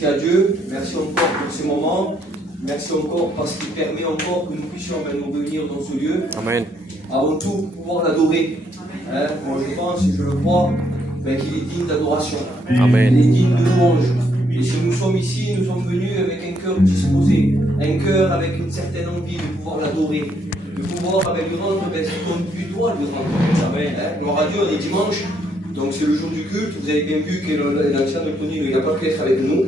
Merci à Dieu, merci encore pour ce moment, merci encore parce qu'il permet encore que nous puissions nous réunir dans ce lieu. Amen. Avant tout, pouvoir l'adorer. Hein, moi je pense et je le crois qu'il est digne d'adoration. Amen. Il est digne de louange. Et si nous sommes ici, nous sommes venus avec un cœur disposé, un cœur avec une certaine envie de pouvoir l'adorer, de pouvoir lui rendre ce qu'on lui doit lui rendre. Amen. Hein, gloire à Dieu, on est dimanche. Donc c'est le jour du culte, vous avez bien vu que l'ancien de Tony il n'a pas pu être avec nous.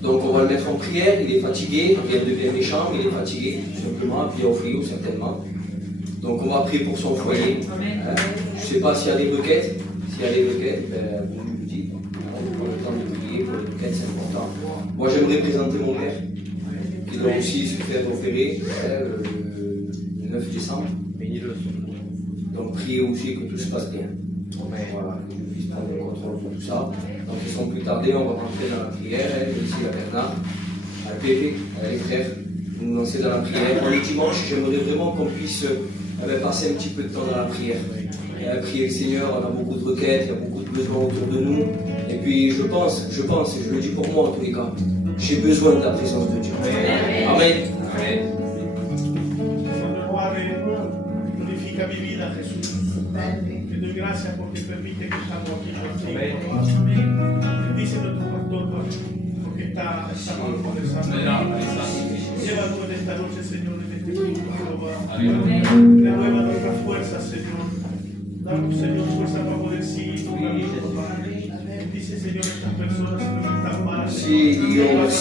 Donc on va le mettre en prière, il est fatigué, il devient méchant, il est fatigué, tout simplement, puis il est au frigo certainement. Donc on va prier pour son foyer. Je ne sais pas s'il y a des requêtes, vous nous le dites. On prend le temps de prier pour les requêtes, c'est important. Moi j'aimerais présenter mon père, qui doit aussi se faire opérer le 9 décembre. Donc priez aussi que tout se passe bien. Voilà, que je puisse prendre le contrôle de tout ça. Donc, sans plus tarder, on va rentrer dans la prière. Ici, la Bernard, à Pépé, les frères, nous lancer dans la prière. On est dimanche, j'aimerais vraiment qu'on puisse passer un petit peu de temps dans la prière. Prier le Seigneur, on a beaucoup de requêtes, il y a beaucoup de besoins autour de nous. Et puis, je pense, et je le dis pour moi en tous les cas, j'ai besoin de la présence de Dieu. Amen. Amen. Gracias porque permite que estamos aquí contigo. Bendice nuestro pastor porque está conversando. Llévanos en esta noche, Señor, en este culto, Jehová. Renueva nuestras fuerzas, Señor. Danos, Señor, fuerza para poder seguir tu camino, Padre. Bendice, Señor, estas personas que están malas. Sí, Dios.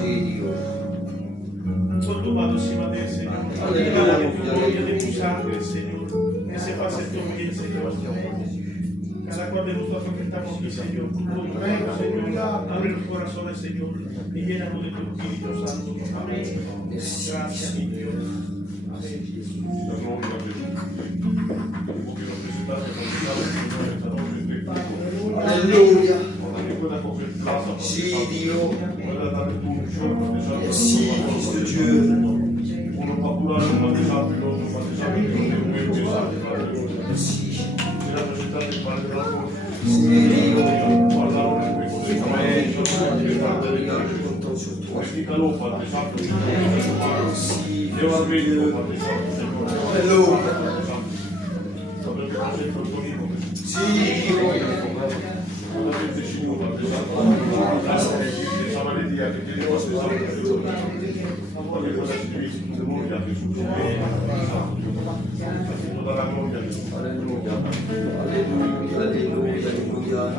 Sí, Dios. Son tomados encima de él, Señor. Aleluya. De tu sangre, Señor. Que se pase todo bien, Señor. Cada cual de nosotros que estamos aquí, Señor, Señor, abre los corazones, Señor, y llénanos de tu Espíritu Santo. Amén. Gracias, mi Dios. Amén, Jesús. Aleluya. Sí, Dios. Merci, Fils de Dieu.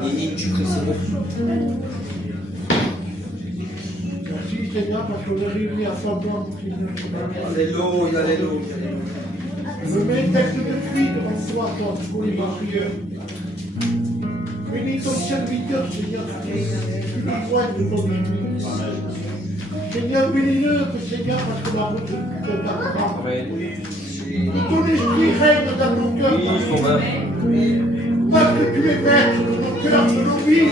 Nini, tu pries, Seigneur. Merci Seigneur parce qu'on est réunis à savoir Alléluia, alléluia. Je mets tête de pluie devant toi, pour les prières. Bénis ton serviteur, Seigneur, tu nous soignes de ton église. Seigneur, bénis-le, Seigneur, parce que la route de ta parole. Ton esprit règne dans ton cœur. Parce que tu es maître de nos cœurs, de nos vies.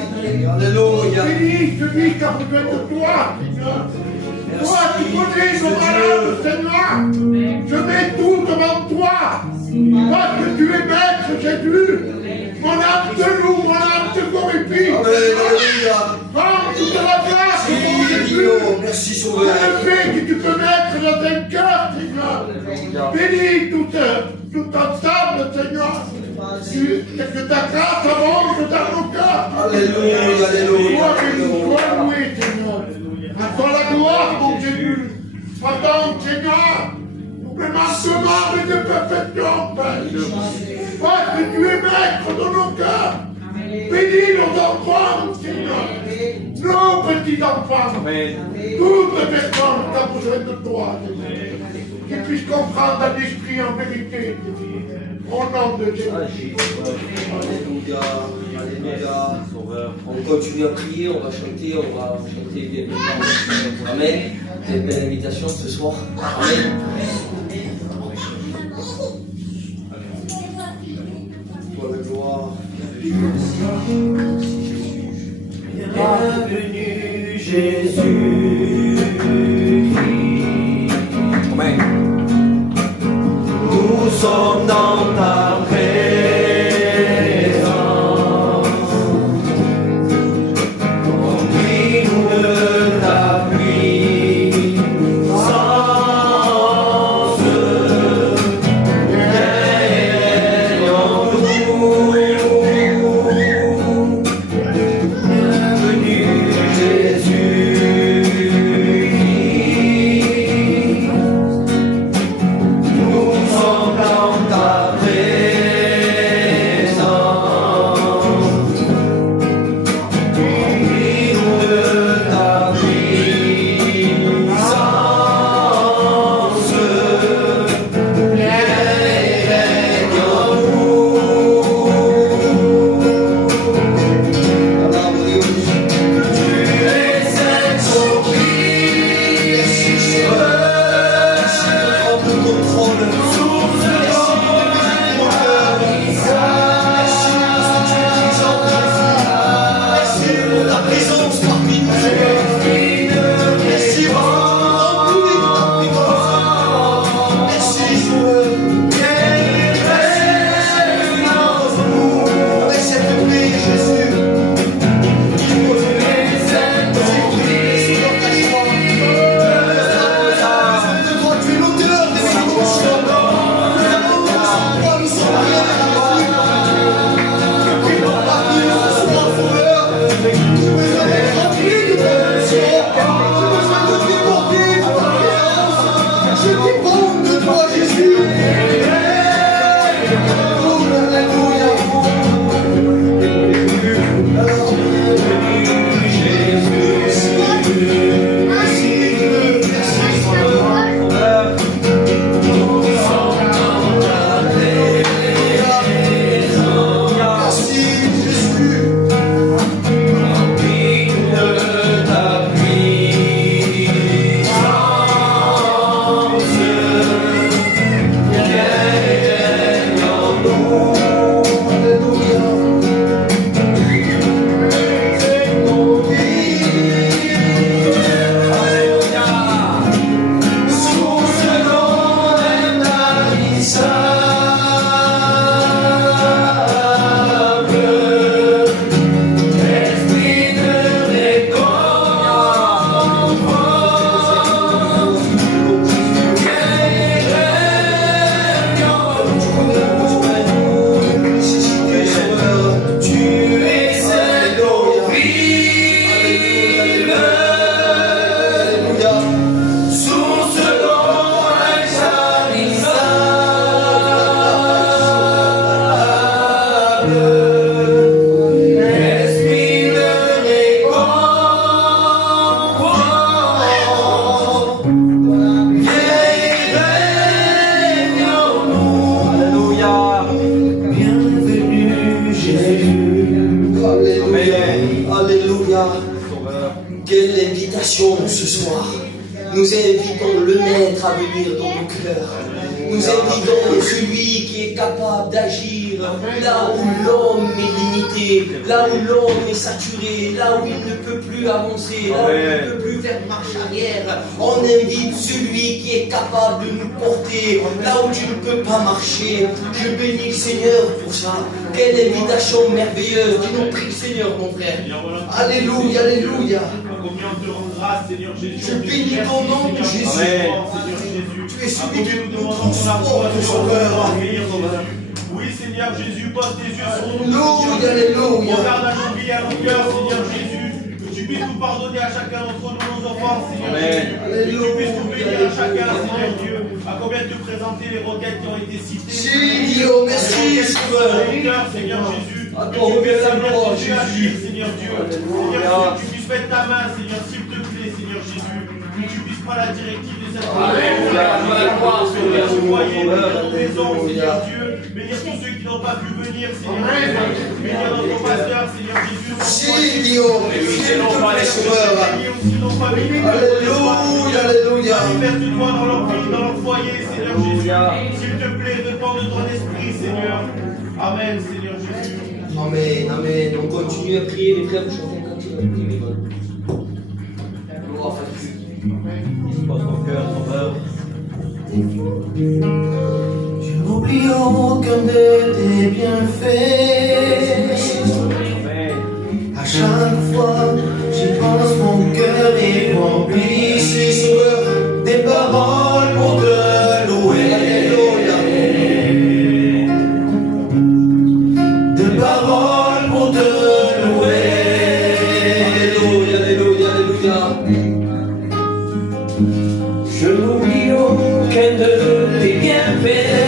Alléluia. Bénis celui qui a besoin de toi, Seigneur. Toi qui connais nos malades, Seigneur. Je mets tout devant toi. Parce que tu es maître, Jésus. Mon âme te loue, mon âme te glorifie. Alléluia. Prends toute la place, mon Jésus. Merci, C'est Sauveur. le paix que tu peux mettre dans un cœur, Seigneur. Bénis tout ensemble, Seigneur. Que ta grâce avance dans nos cœurs. Alléluia, alléluia. Sois loué, Seigneur. À toi la gloire, mon Jésus. Pardon, Seigneur. Pour le manquement de perfection, Père. Parce que tu es maître dans nos cœurs. Bénis nos enfants, Seigneur. Nos petits-enfants. Toutes les personnes qui ont besoin de toi, Seigneur. Qu'ils puissent comprendre l'esprit en vérité. Au nom de Jésus. Alléluia, alléluia. On continue à prier, on va chanter bien évidemment. Amen. C'est une belle invitation ce soir. Amen. Toi la gloire. Bienvenue Jésus. Amen. Nous sommes dans ta présence. Ton Alléluia. Quelle invitation ce soir. Nous invitons le Maître à venir dans nos cœurs. Nous invitons celui qui est capable d'agir là où l'homme est limité, là où l'homme est saturé, là où il ne peut plus avancer, là où il ne peut plus faire marche arrière. On invite celui qui est capable de nous porter là où tu ne peux pas marcher. Je bénis le Seigneur pour ça. Quelle invitation merveilleuse. Dis-nous, prie le Seigneur, mon frère. Alléluia, alléluia. Combien on te rend grâce, Seigneur Jésus. Je bénis ton nom, Jésus. Seigneur Jésus. Tu es celui qui nous nous demandons ton amour, transporte, Sauveur. Oui, Seigneur Jésus, pose tes yeux sur nous. Alléluia, alléluia. Regarde à nos vies, à nos cœurs, Seigneur Jésus. Que tu puisses nous pardonner à chacun d'entre nous nos offenses, Seigneur Jésus. Que tu puisses nous bénir à chacun, Seigneur Dieu. À combien te présenter les requêtes qui ont été citées. Si, Dieu, merci, Sauveur. Seigneur Jésus. À toi revient la gloire, Jésus. Seigneur Dieu. Seigneur, que tu puisses mettre ta main, Seigneur, s'il te plaît, Seigneur Jésus. Que tu puisses prendre la directive de cette foyer, Seigneur Dieu. Bénir tous ceux qui n'ont pas pu venir, Seigneur Jésus. Bénir notre pasteur, Seigneur Jésus. Si, Dieu, s'il te plaît, Sauveur. Alléluia, alléluia. Manifeste-toi dans leur vie, dans leur foyer, Seigneur Jésus. S'il te plaît, répands de ton esprit, Seigneur. Amen, Seigneur Jésus. Amen, amen. On continue à prier, les frères, vous chantez un cantique à prier. Gloire à Dieu. Dispose ton cœur, Sauveur. Je n'oublie aucun de tes bienfaits. À chaque fois, j'y pense, mon cœur est rempli. Des paroles pour te louer. Des paroles pour te louer. Alléluia, alléluia, alléluia. Je n'oublie aucun de tes bienfaits.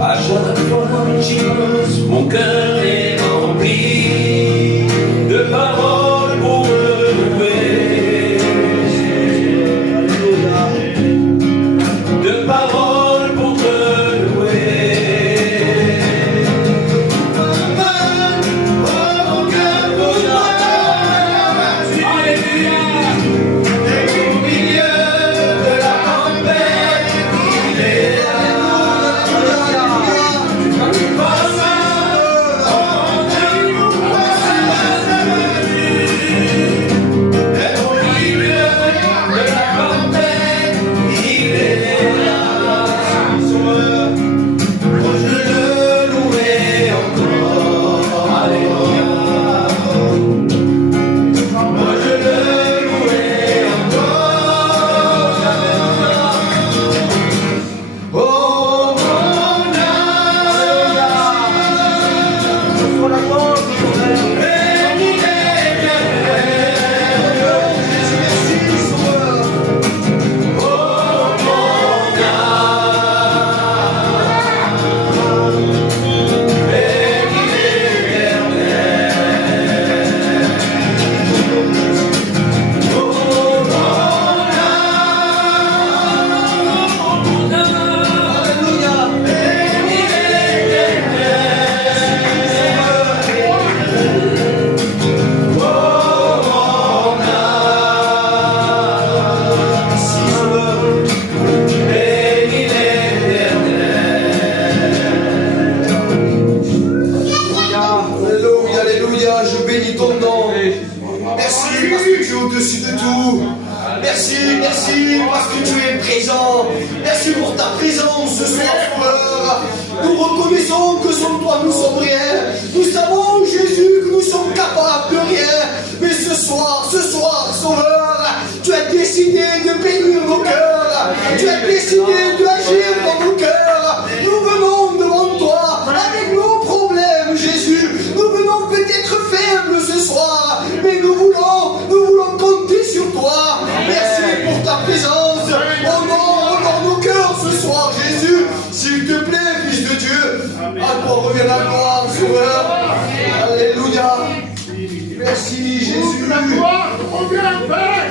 À chaque fois que j'y pense, mon cœur est rempli de paroles pour te louer. De paroles pour te louer. Oh, mon cœur pour toi. Au milieu de la tempête, il est au-dessus de tout. Merci, merci, parce que tu es présent. Merci pour ta présence ce soir, Sauveur. Nous reconnaissons que sans toi nous sommes rien. Nous savons, Jésus, que nous sommes capables de rien. Mais ce soir, Sauveur, tu as décidé de bénir nos cœurs. Tu as décidé d'agir dans nos cœurs. Nous venons devant toi avec nos problèmes, Jésus. Nous venons peut-être faibles ce soir, mais nous voulons compter sur toi. Merci pour ta présence. Honore nos cœurs ce soir, Jésus. S'il te plaît, Fils de Dieu, à toi revient la gloire, Sauveur. Alléluia. Merci, Jésus. La gloire revient, Père.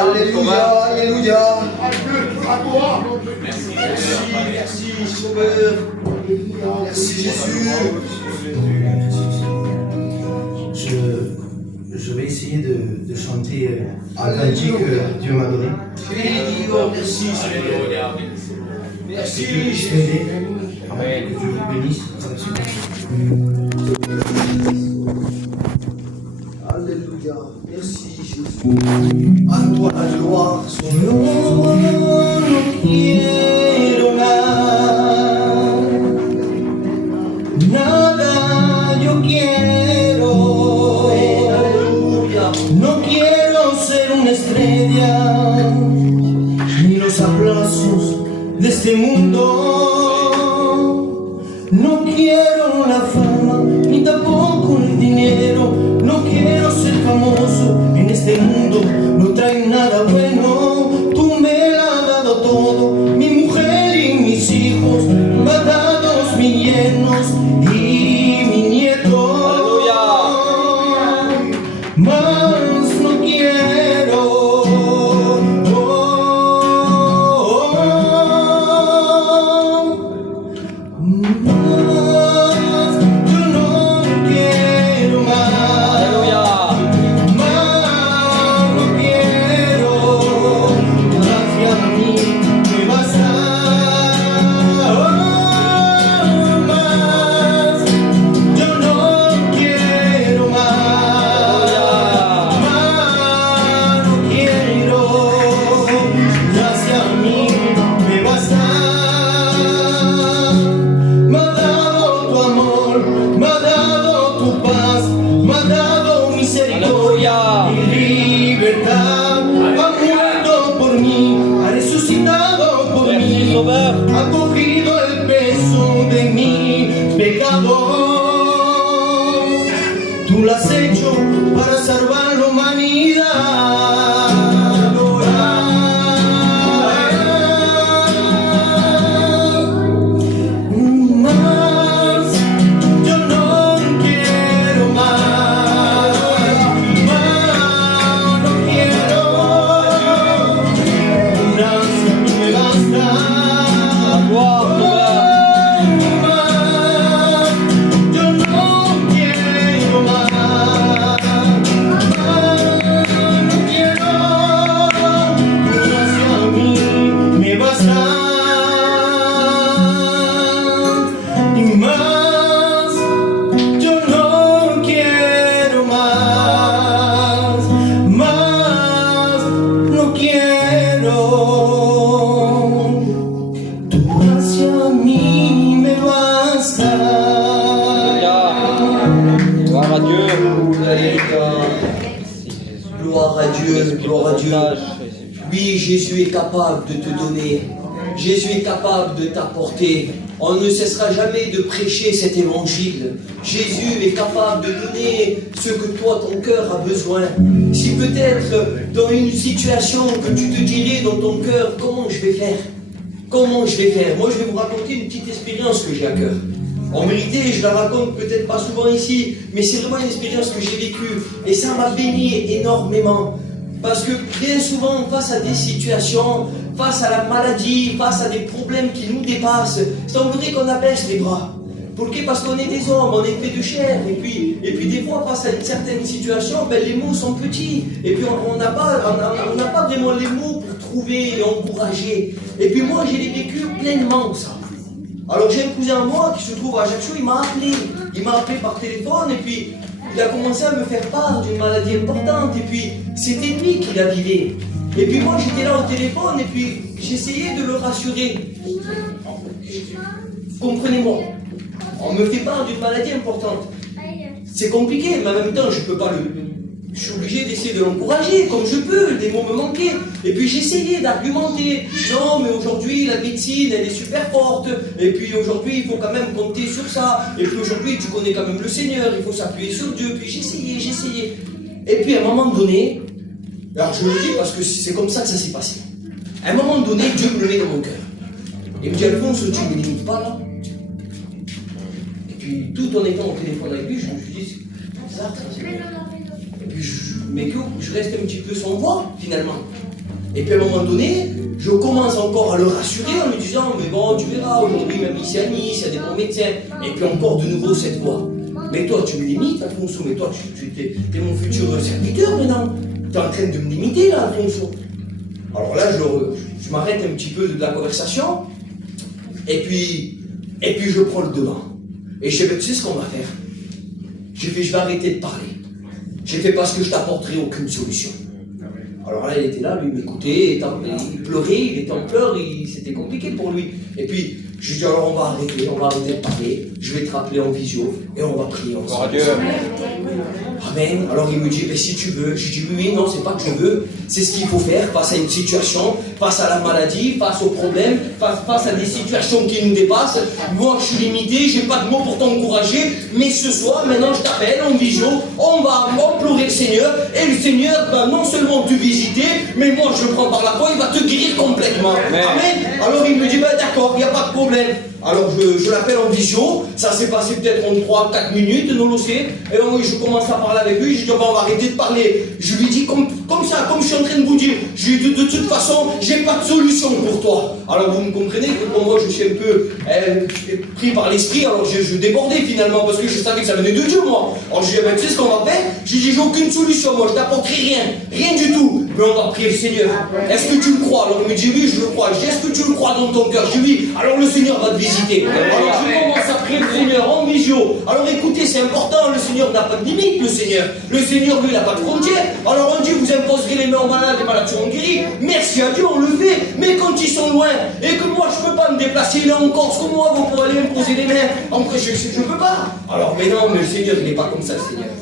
Alléluia, alléluia. La gloire. Merci, Sauveur. Merci Jésus. Je vais essayer de chanter un cantique que Dieu m'a donné. Merci Seigneur. Merci Et puis, je vais aider. Amen. Que Dieu vous bénisse. Alléluia. Merci Jésus. À toi la gloire. Nada yo quiero, no quiero ser una estrella, ni los aplausos de este mundo, no quiero la fama, ni tampoco el dinero, no quiero ser famoso en este mundo, no trae nada bueno, tú me lo has dado todo, mi mujer y mis hijos, matados mis yernos y mi nieto. Más no quiero. Más yo no quiero más. Más no quiero. Gracias a mí me basta. Más yo no quiero más. Más no quiero. Gracias a mí me basta. Me ha dado tu amor, me ha dado tu paz, me ha dado misericordia y libertad. Ha muerto por mí, ha resucitado por mí, ha cogido el peso de mi pecado. Tú lo has hecho para salvar la humanidad. Más, yo no quiero más. Más no quiero. Gracias a mí me basta. Más, yo no quiero más. Más no quiero. Gracias a mí me basta. Y más, yo no quiero más, más no quiero. Tu gracia a mí me basta. Gloire à Dieu. Gloire à Dieu, gloire à Dieu. Oui, Jésus est capable de te donner. Jésus est capable de t'apporter. On ne cessera jamais de prêcher cet évangile. Jésus est capable de donner ce que toi, ton cœur a besoin. Si peut-être dans une situation que tu te dirais dans ton cœur, comment je vais faire? Comment je vais faire? Moi, je vais vous raconter une petite expérience que j'ai à cœur. En vérité, je la raconte peut-être pas souvent ici, mais c'est vraiment une expérience que j'ai vécue. Et ça m'a béni énormément. Parce que bien souvent, face à des situations, face à la maladie, face à des problèmes qui nous dépassent, c'est en vrai qu'on abaisse les bras. Pourquoi? Parce qu'on est des hommes, on est fait de chair. Et puis des fois, face à une certaine situation, ben, les mots sont petits. Et puis on n'a pas vraiment les mots pour trouver et encourager. Et puis moi, j'ai vécu pleinement ça. Alors j'ai un cousin à moi qui se trouve à Ajaccio, il m'a appelé par téléphone et puis il a commencé à me faire part d'une maladie importante et puis c'était lui qui la vivait. Et puis moi j'étais là au téléphone et puis j'essayais de le rassurer. Comprenez-moi, on me fait part d'une maladie importante. C'est compliqué, mais en même temps je peux pas je suis obligé d'essayer de l'encourager comme je peux, des mots me manquaient. Et puis j'essayais d'argumenter. Non, mais aujourd'hui la médecine elle est super forte. Et puis aujourd'hui il faut quand même compter sur ça. Et puis aujourd'hui tu connais quand même le Seigneur, il faut s'appuyer sur Dieu. Puis j'essayais. Et puis à un moment donné, alors je le dis parce que c'est comme ça que ça s'est passé. À un moment donné, Dieu me le met dans mon cœur. Il me dit Alphonse, tu ne me limites pas là. Et puis tout en étant au téléphone avec lui, je me suis dit c'est bizarre ça. Et puis je reste un petit peu sans voix finalement. Et puis à un moment donné, je commence encore à le rassurer en lui disant, mais bon, tu verras, aujourd'hui, même ici à Nice, il y a des bons médecins. Et puis encore de nouveau cette voix. Mais toi, tu me limites, Alfonso, mais toi, tu es mon futur serviteur maintenant. Tu es en train de me limiter, là, Alfonso. Alors là, je m'arrête un petit peu de la conversation, et puis je prends le devant. Et je sais, ben, tu sais ce qu'on va faire? J'ai fait, je vais arrêter de parler. J'ai fait parce que je t'apporterai aucune solution. Alors là, il était là, lui, il m'écoutait, il pleurait, il était en pleurs, c'était compliqué pour lui. Et puis, je lui ai dit, alors on va arrêter de parler, je vais te rappeler en visio, et on va prier ensemble. Amen. Alors il me dit, ben, si tu veux. Je dis, oui, non, c'est pas que je veux, c'est ce qu'il faut faire face à une situation, face à la maladie, face aux problèmes, face à des situations qui nous dépassent. Moi, je suis limité, j'ai pas de mots pour t'encourager, mais ce soir, maintenant, je t'appelle en visio, on va implorer le Seigneur, et le Seigneur va non seulement te visiter, mais moi, je le prends par la foi, il va te guérir complètement. Amen. Alors il me dit, ben d'accord, il n'y a pas de problème. Alors je l'appelle en visio, ça s'est passé peut-être en 3-4 minutes, non le sait. Et donc je commence à parler avec lui, je dis on va arrêter de parler. Je lui dis comme ça, comme je suis en train de vous dire, je lui dis de toute façon, j'ai pas de solution pour toi. Alors vous me comprenez que pour moi je suis un peu pris par l'esprit, alors je débordais finalement parce que je savais que ça venait de Dieu moi. Alors je lui dis ben, tu sais ce qu'on va faire? Je lui dis j'ai aucune solution, moi je t'apporterai rien du tout. Mais on va prier le Seigneur. Est-ce que tu le crois? Alors il me dit oui je le crois. Je dis est-ce que tu le crois dans ton cœur? Je dis oui. Alors le Seigneur va te visiter. Alors je commence à prier le Seigneur en visio. Alors écoutez, c'est important, le Seigneur n'a pas de limite, le Seigneur. Le Seigneur, lui, n'a pas de frontières. Alors on dit, vous imposerez les mains aux malades, les malades seront guéris. Merci à Dieu, on le fait. Mais quand ils sont loin, et que moi je ne peux pas me déplacer, il est en Corse, comme moi, vous pourrez aller imposer les mains. Après, je ne peux pas. Alors, mais non, mais le Seigneur, il n'est pas comme ça, le Seigneur.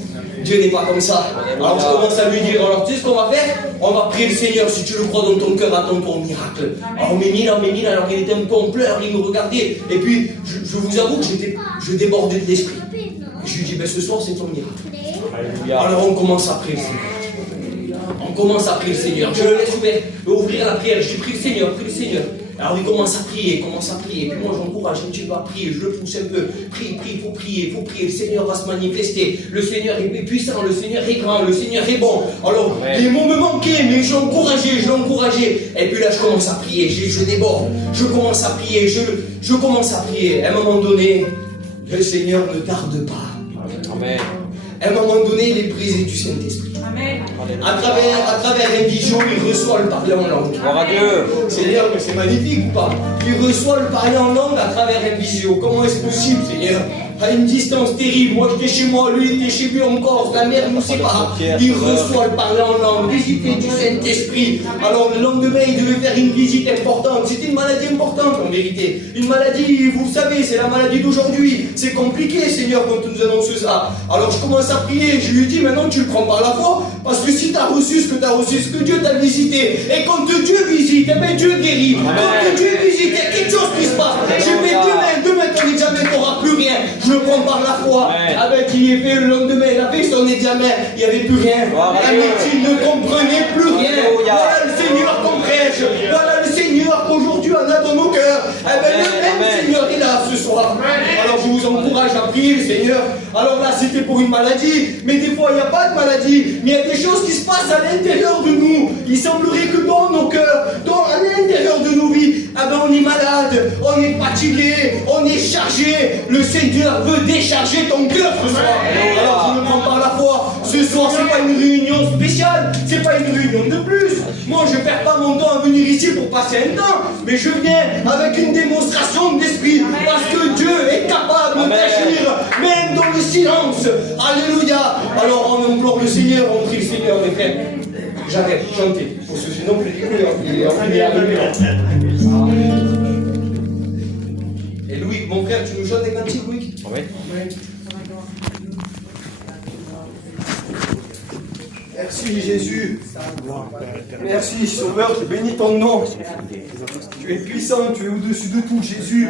Dieu n'est pas comme ça. Alors je commence à lui dire, alors tu sais ce qu'on va faire? On va prier le Seigneur, si tu le crois dans ton cœur, attends ton miracle. Alors Mémile, alors il était un peu en pleurs, il me regardait. Et puis, je vous avoue que je débordais de l'esprit. Je lui dis, ben ce soir c'est ton miracle. Alors on commence à prier le Seigneur. On commence à prier le Seigneur. Je le laisse ouvrir la prière. Je dis, prie le Seigneur, prie le Seigneur. Alors il commence à prier. Et puis moi j'encourage un petit peu à prier, je le pousse un peu. Prie, faut prier. Le Seigneur va se manifester. Le Seigneur est puissant, le Seigneur est grand, le Seigneur est bon. Alors les mots me manquaient, mais je l'encourageais. Et puis là je commence à prier, je déborde. Je commence à prier, je commence à prier. À un moment donné, le Seigneur ne tarde pas. Amen. À un moment donné, il est brisé du Saint-Esprit. Amen. À travers une vision, il reçoit le parler en langue. Gloire à Dieu. Seigneur, mais c'est magnifique ou pas? Il reçoit le parler en langue à travers une vision. Comment est-ce possible, Seigneur? À une distance terrible. Moi, j'étais chez moi, lui était chez lui en Corse. La mer nous sépare. Il reçoit le parler en langue, visité du Saint-Esprit. Alors, le lendemain, il devait faire une visite importante. C'était une maladie importante, en vérité. Une maladie, vous le savez, c'est la maladie d'aujourd'hui. C'est compliqué, Seigneur, quand tu nous annonces ça. Alors, je commence à prier. Je lui dis, maintenant, tu le prends par la foi. Parce que si tu as reçu ce que tu as reçu, ce que Dieu t'a visité, et quand Dieu visite, eh bien Dieu guérit. Quand Dieu visite, il y a quelque chose qui se passe. Je mets demain ton examen, tu n'auras plus rien. Je le prends par la foi. Ah ben, qui est fait le lendemain, il a fait son examen, il n'y avait plus rien. La médecine ne comprenait plus rien. Voilà le Seigneur qu'on prêche. Voilà le Seigneur qu'aujourd'hui on a dans nos cœurs. Eh bien, le même Seigneur est là ce soir. Alors je vous encourage à prier le Seigneur. Alors là, c'était pour une maladie, mais des fois, il n'y a pas de maladie, mais il y a des choses qui se passent à l'intérieur de nous. Il semblerait que dans nos cœurs, à l'intérieur de nos vies, ah ben, on est malade, on est fatigué, on est chargé. Le Seigneur veut décharger ton cœur ce soir. Alors, je le prends par la foi. Ce soir, c'est pas une réunion spéciale, c'est pas une réunion de plus. Moi, je perds pas mon temps à venir ici pour passer un temps, mais je viens avec une démonstration d'esprit, parce que Dieu est capable d'agir, même dans le silence. Alléluia. Alors, on implore le Seigneur, on prie le Seigneur, mes frères. J'arrête, chantez, parce que sinon, il est arrivé. Et Louis, mon frère, tu nous chantes des cantiques, Louis? Oui. Merci Jésus. Merci Sauveur, je bénis ton nom. Tu es puissant, tu es au-dessus de tout, Jésus.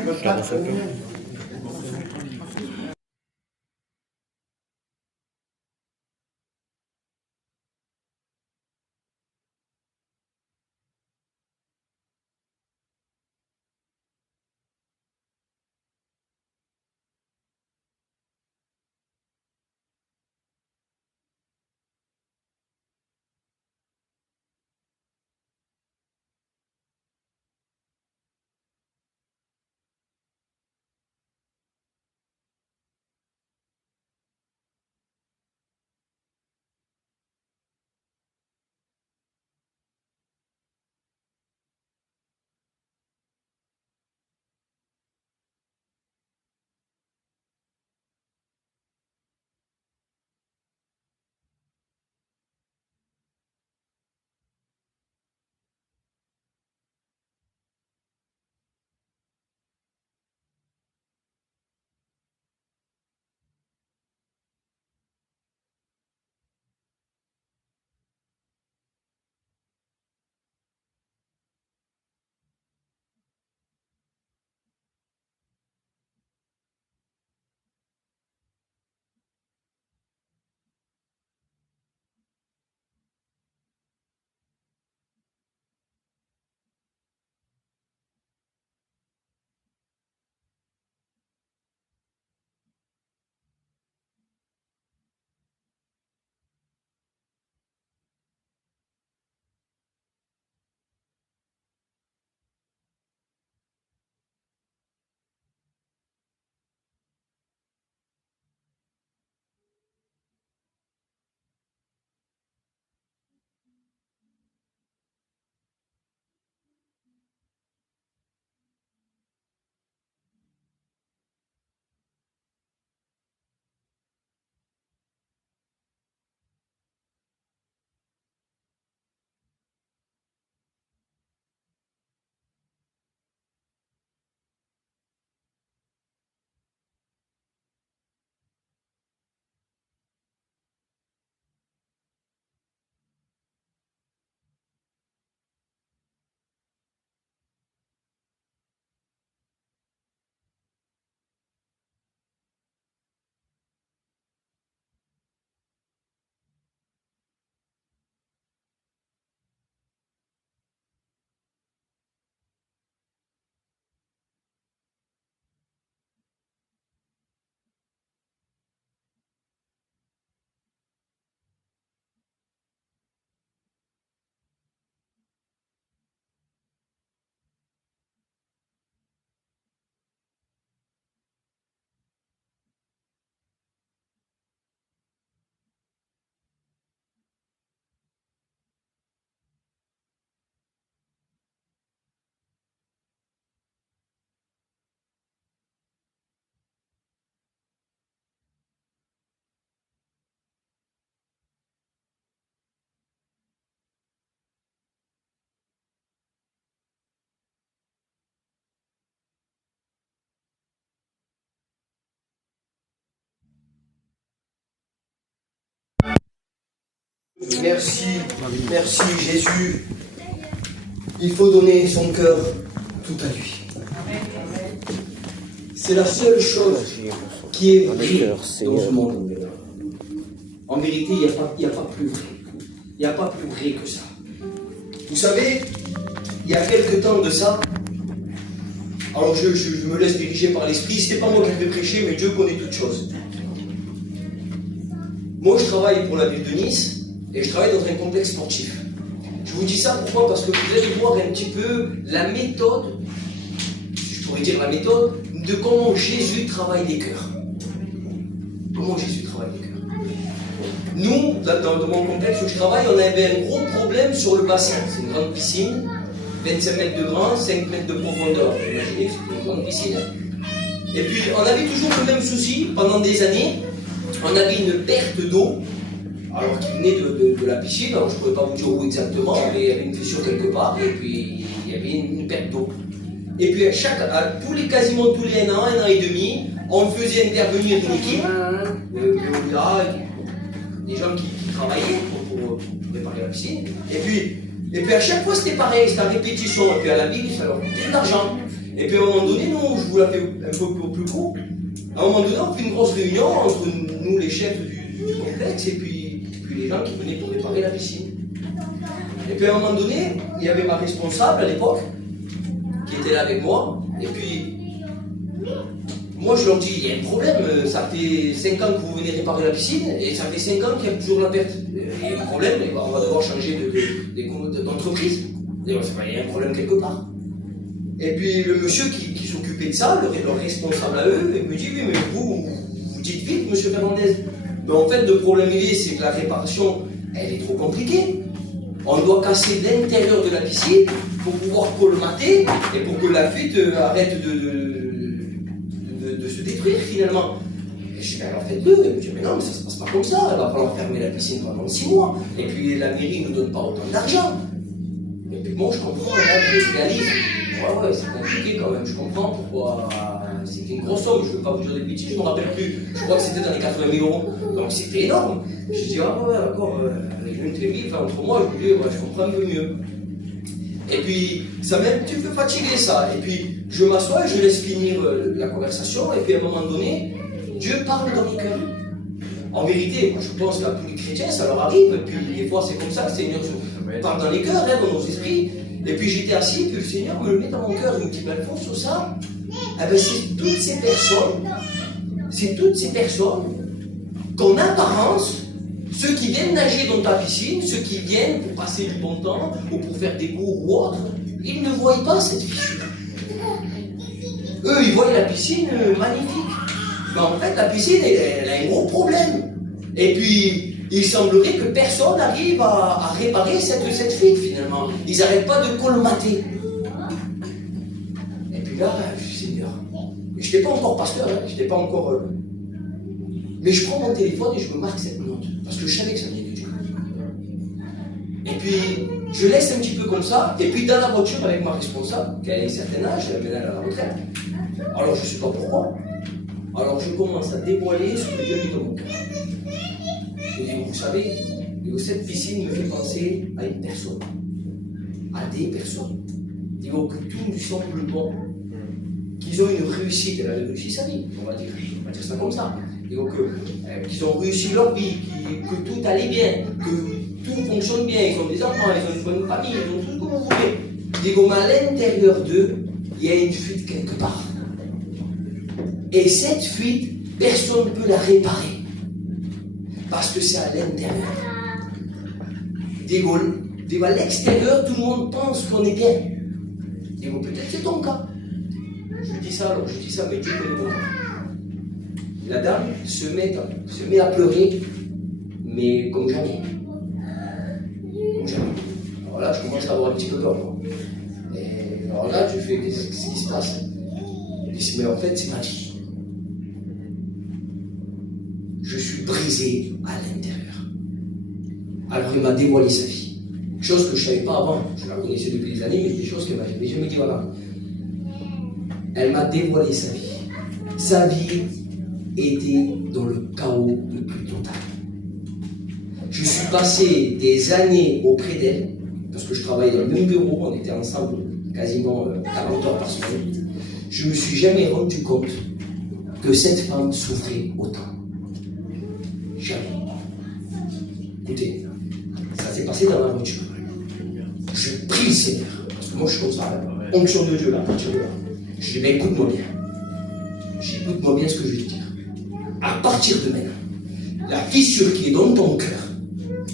Merci, merci Jésus. Il faut donner son cœur tout à lui. C'est la seule chose qui est vraie dans ce monde. En vérité, il n'y a pas plus vrai. Il n'y a pas plus vrai que ça. Vous savez, il y a quelque temps de ça, alors je me laisse diriger par l'Esprit, ce n'est pas moi qui vais prêcher, mais Dieu connaît toutes choses. Moi, je travaille pour la ville de Nice, et je travaille dans un complexe sportif. Je vous dis ça pourquoi? Parce que vous allez voir un petit peu la méthode, je pourrais dire la méthode, de comment Jésus travaille les cœurs. Comment Jésus travaille les cœurs. Nous, dans mon complexe où je travaille, on avait un gros problème sur le bassin. C'est une grande piscine, 25 mètres de grand, 5 mètres de profondeur. Vous imaginez que c'est une grande piscine. Et puis, on avait toujours le même souci pendant des années. On avait une perte d'eau, alors qui venait de la piscine. Alors, je ne pourrais pas vous dire où exactement, mais il y avait une fissure quelque part, et puis il y avait une perte d'eau. Et puis, quasiment tous les un an et demi, on faisait intervenir une équipe, des gens qui travaillaient pour préparer la piscine. Et puis à chaque fois c'était pareil, c'était en répétition. Et puis à la ville, ça leur coûtait de l'argent. Et puis à un moment donné, nous, je vous la fais un peu plus court, à un moment donné, on fait une grosse réunion entre nous, les chefs du complexe, et puis les gens qui venaient pour préparer la piscine. Et puis à un moment donné, il y avait ma responsable à l'époque, qui était là avec moi, et puis moi je leur dis, il y a un problème, ça fait 5 ans que vous venez réparer la piscine, et ça fait 5 ans qu'il y a toujours la perte. Il y a un problème, on va devoir changer d'entreprise. Il y a un problème quelque part. Et puis le monsieur qui s'occupait de ça, leur responsable à eux, il me dit, oui mais vous dites vite monsieur Fernandez. Mais en fait le problème c'est que la réparation, elle est trop compliquée. On doit casser l'intérieur de la piscine pour pouvoir colmater et pour que la fuite arrête de se détruire finalement. Et je dis, alors faites-le. Et il me dit, mais non, mais ça se passe pas comme ça. Il va falloir fermer la piscine pendant 6 mois. Et puis la mairie ne nous donne pas autant d'argent. Et puis bon, je comprends, là, je réalise. Ouais, c'est compliqué quand même. Je comprends pourquoi. C'était une grosse somme. Je ne veux pas vous dire des bêtises, je ne me rappelle plus. Je crois que c'était dans les 80 000 €. Donc c'était énorme. Je dis, ah ouais, d'accord. Avec une télé, entre moi, je dis, ouais, je comprends un peu mieux. Et puis, ça m'a un petit peu fatigué ça. Et puis, je m'assois et je laisse finir la conversation. Et puis, à un moment donné, Dieu parle dans les cœurs. En vérité, moi, je pense qu'à tous les chrétiens, ça leur arrive. Et puis, des fois, c'est comme ça, le Seigneur parle dans les cœurs, dans nos esprits. Et puis, j'étais assis, et puis le Seigneur me le met dans mon cœur. Il me dit, ben, Alphonse, ça, eh ben, c'est toutes ces personnes qu'en apparence, ceux qui viennent nager dans ta piscine, ceux qui viennent pour passer du bon temps, ou pour faire des cours ou autre, ils ne voient pas cette fissure. Eux, ils voient la piscine magnifique. Mais en fait, la piscine, elle a un gros problème. Et puis, il semblerait que personne n'arrive à réparer cette fuite, finalement. Ils n'arrêtent pas de colmater. Et puis là, je dis, Seigneur, je n'étais pas encore pasteur, hein, je n'étais pas encore... Mais je prends mon téléphone et je me marque cette note, parce que je savais que ça venait de Dieu. Et puis, je laisse un petit peu comme ça, et puis dans la voiture avec ma responsable, qui a un certain âge, elle est à la retraite. Alors je ne sais pas pourquoi. Alors je commence à dévoiler ce que Dieu a mis dans mon cœur. Je dis, vous savez, cette piscine me fait penser à une personne, à des personnes. Dis-moi que tout nous semble bon, qu'ils ont une réussite, elle a réussi sa vie, on va dire ça comme ça. Donc, qu'ils ont réussi leur vie, que tout allait bien, que tout fonctionne bien, ils ont des enfants, ils ont une bonne famille, ils ont tout ce que vous voulez. Et comme à l'intérieur d'eux, il y a une fuite quelque part. Et cette fuite, personne ne peut la réparer. Parce que c'est à l'intérieur. À l'extérieur, tout le monde pense qu'on est bien. Et bon, peut-être c'est ton cas. Je dis ça, mais Dieu connaît mon cas. La dame se met à pleurer, mais comme jamais. Comme jamais. Alors là, je commence à avoir un petit peu peur. Et alors là, je fais, qu'est-ce qui se passe? Je dis, mais en fait, c'est ma vie. Je suis brisé à l'intérieur. Alors il m'a dévoilé sa vie. Chose que je ne savais pas avant. Je la connaissais depuis des années, mais des choses qu'elle m'a jamais dit, voilà. Elle m'a dévoilé sa vie. Sa vie était dans le chaos le plus total. Je suis passé des années auprès d'elle, parce que je travaillais dans le même bureau, on était ensemble quasiment 40 heures par semaine. Je me suis jamais rendu compte que cette femme souffrait autant. Jamais. Écoutez, ça s'est passé dans la voiture. Je prie le Seigneur, parce que moi je suis comme ça, onction de Dieu là, à partir de là. Je dis, mais écoute-moi bien. Écoute-moi bien ce que je vais te dire. À partir de maintenant, la fissure qui est dans ton cœur,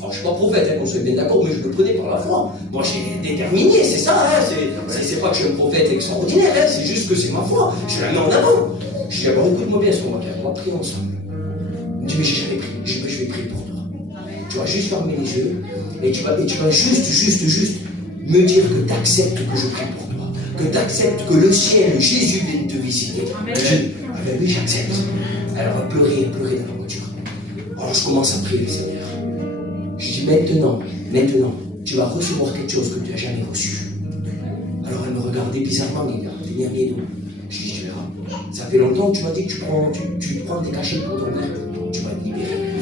alors je ne suis pas prophète, qu'on soit bien d'accord, mais je le prenais par la foi. Moi j'ai déterminé, c'est ça, hein, c'est pas que je suis un prophète extraordinaire, hein, c'est juste que c'est ma foi, je la mets en avant. Je dis, alors écoute-moi bien ce qu'on va faire, on va prier ensemble. Il me dit, mais j'ai jamais prié, je dis, mais je vais prier pour toi. Tu vas juste fermer les yeux, et tu vas juste me dire que tu acceptes que je prie pour toi, que tu acceptes que le ciel, Jésus vienne te visiter. Je dis, ah ben oui, j'accepte. Alors elle pleurait dans la voiture. Alors je commence à prier le Seigneur. Je dis, maintenant, tu vas recevoir quelque chose que tu n'as jamais reçu. Alors elle me regardait bizarrement, il tenía miedo. Je dis, tu verras, ça fait longtemps que tu m'as dit que tu prends tes cachets pour dormir. Tu vas te libérer.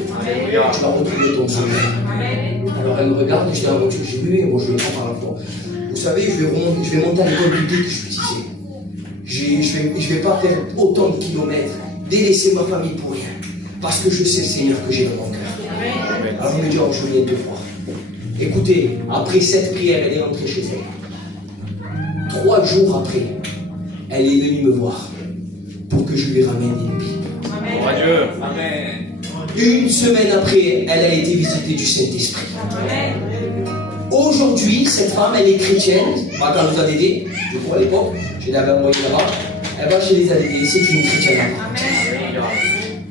Tu vas retrouver ton sommeil. Alors elle me regarde, je dis, ah, je dis, oui, moi je le prends par la foi. Vous savez, je vais monter à l'école biblique, je disais. Je vais pas faire autant de kilomètres, délaisser ma famille pour rien. Parce que je sais le Seigneur que j'ai dans mon cœur. Alors je me dis, oh, je viens te voir. Écoutez, après cette prière, elle est rentrée chez elle. 3 jours après, elle est venue me voir pour que je lui ramène une Bible. Dieu. Amen. Une semaine après, elle a été visitée du Saint-Esprit. Aujourd'hui, cette femme, elle est chrétienne. Moi, quand nous a aidés, du coup, à l'époque, j'ai l'avais envoyée là-bas. Elle va chez les ADD, c'est une chrétienne là-bas.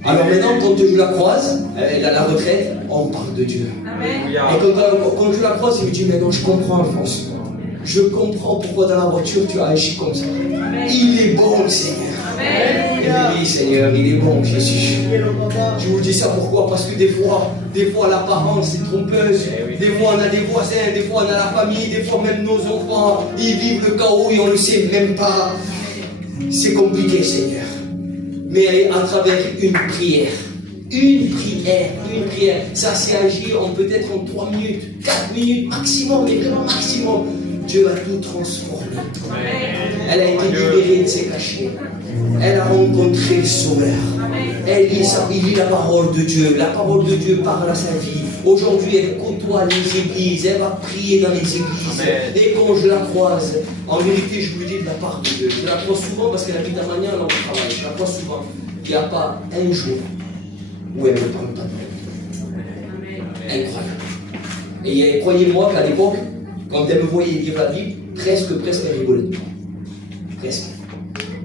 Alors maintenant, quand je la croise, elle est à la retraite, on parle de Dieu. Et quand je la croise, il me dit, mais non, je comprends, Alphonse. Je comprends pourquoi dans la voiture, tu as agi comme ça. Il est bon, le Seigneur. Et oui, Seigneur, il est bon, Jésus. Je vous dis ça pourquoi? Parce que des fois, l'apparence est trompeuse. Des fois, on a des voisins, des fois, on a la famille, des fois, même nos enfants, ils vivent le chaos et on ne le sait même pas. C'est compliqué, Seigneur. Mais à travers une prière, ça s'est agi peut-être en 3 minutes, 4 minutes maximum, mais vraiment maximum. Dieu a tout transformé. Elle a été libérée de ses cachets. Elle a rencontré le Sauveur. Elle lit la parole de Dieu. La parole de Dieu parle à sa vie. Aujourd'hui, elle côtoie les églises. Elle va prier dans les églises. Et quand je la croise, en vérité, je vous le dis de la part de Dieu. Je la croise souvent parce qu'elle habite à Magnan, dans le travail. Je la croise souvent. Il n'y a pas un jour où elle ne parle pas de Dieu. Incroyable. Et croyez-moi qu'à l'époque, quand elle me voyait lire la Bible, presque elle rigolait. Presque.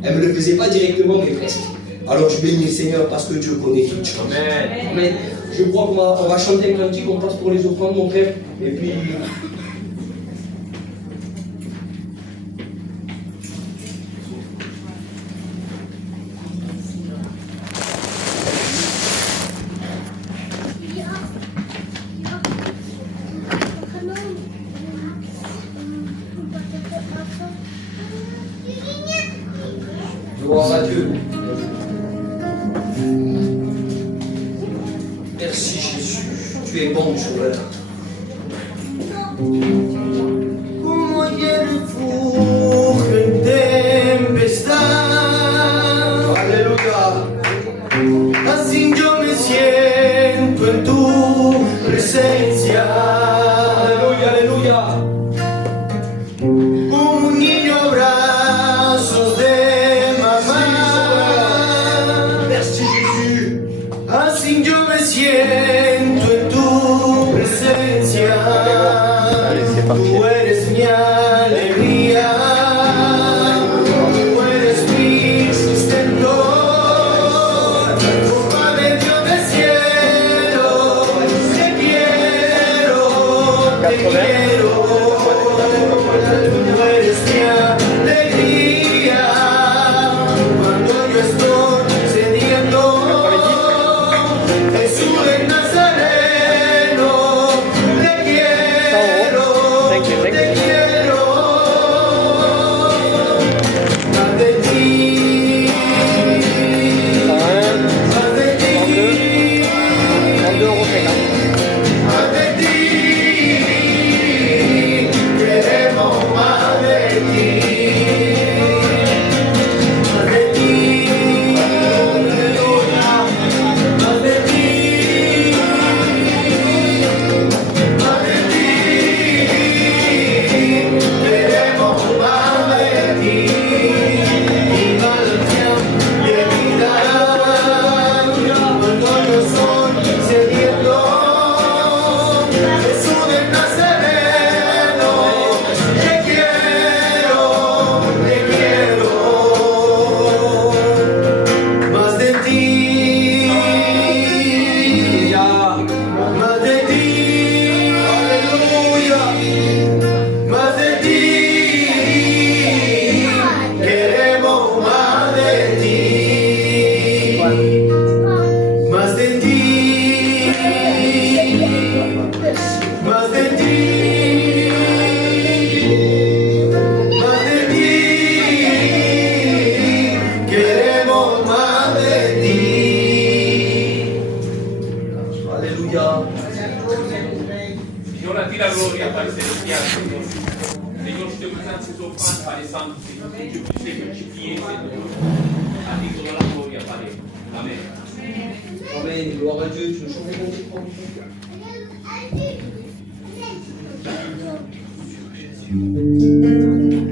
Elle ne me le faisait pas directement, mais presque. Alors je bénis le Seigneur parce que Dieu connaît toutes choses. Amen. Je crois qu'on va chanter un cantique, on passe pour les offrandes, mon frère. Et puis... Gloire à Dieu. Merci Jésus. Tu es bon, Sauveur. Como ayer refugio en tempestad, Alléluia. así yo me siento en tu presencia. Alléluia, alléluia. Como un niño a brazos de mamá, Merci Jésus. así yo me siento en tu presencia. Tú eres mi alegría, tú eres mi sustento. Oh Padre Dios del cielo, te quiero, te quiero. Tú eres mi alegría cuando yo estoy sediento. Jesús de Nazaret. Gracias, Señor. Señor, je te présente ces offrandes, Padre Santo, Señor, que tu puisses les multiplier, Seigneur. A ti toda la gloria, Padre. Amen. Amen. Gloire à Dieu. Tu nous chantes un petit peu.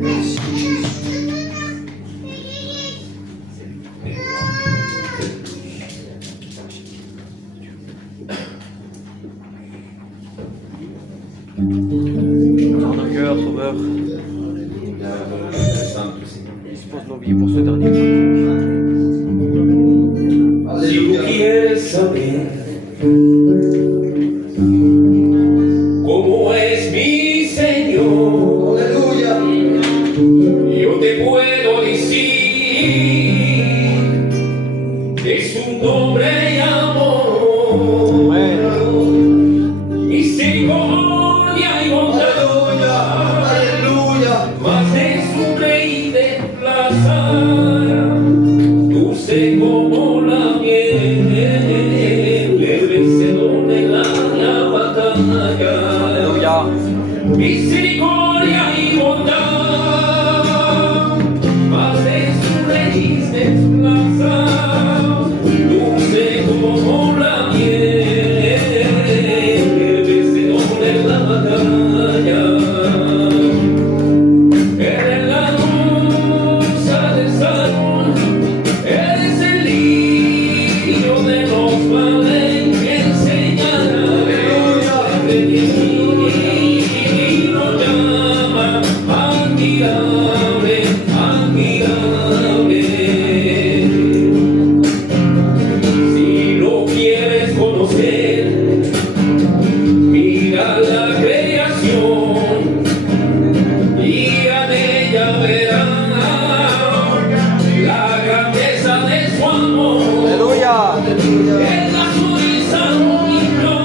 Merci Jésus. Dans nos cœurs, Sauveur, dispose nos vies pour ce dernier jour. Si tú quieres saber cómo es mi Señor, Alléluia. yo te puedo decir de su nombre y amor, misericordia y bondad, Alléluia. más de su rey de plaza, dulce como la miel, el vencedor de la batalla. Alléluia. Misericordia y bondad, más de su raíz desplaza, dulce como la miel, el vencedor de la batalla. Eres la rosa de Salón, eres el lirio de los valles que enseñará. Admirable, admirable. Si lo quieres conocer, mira la creación y en ella verás la grandeza de su amor. Alléluia. En la sonrisa de un niño,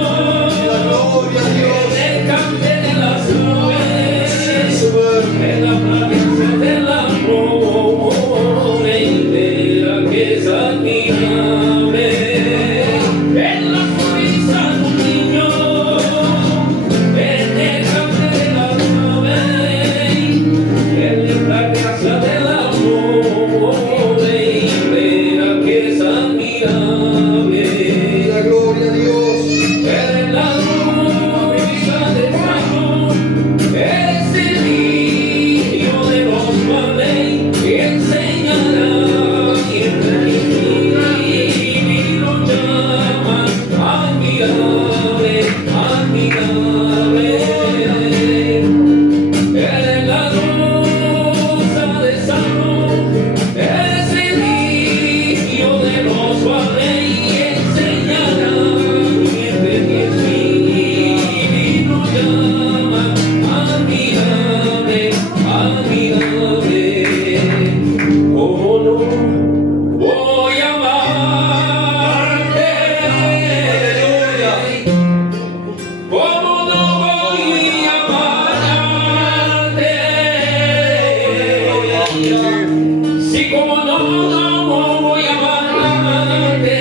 en el cante de las nubes, en la plaza de la flor, en la que es admirable. En la sonrisa de un niño, en el cante de las nubes, en la casa de la flor, en la que es admirable. La gloria a Dios. Eres la rosa de Salón, eres el lirio de los valles que enseñará y el rey lo llama admirable, admirable. Eres la rosa de Salón, eres el lirio de los valles que enseñará y el rey lo llama admirable, admirable. ¿Cómo no voy a amarte? ¿Cómo no voy a amarte? Sí, como no voy a amarte,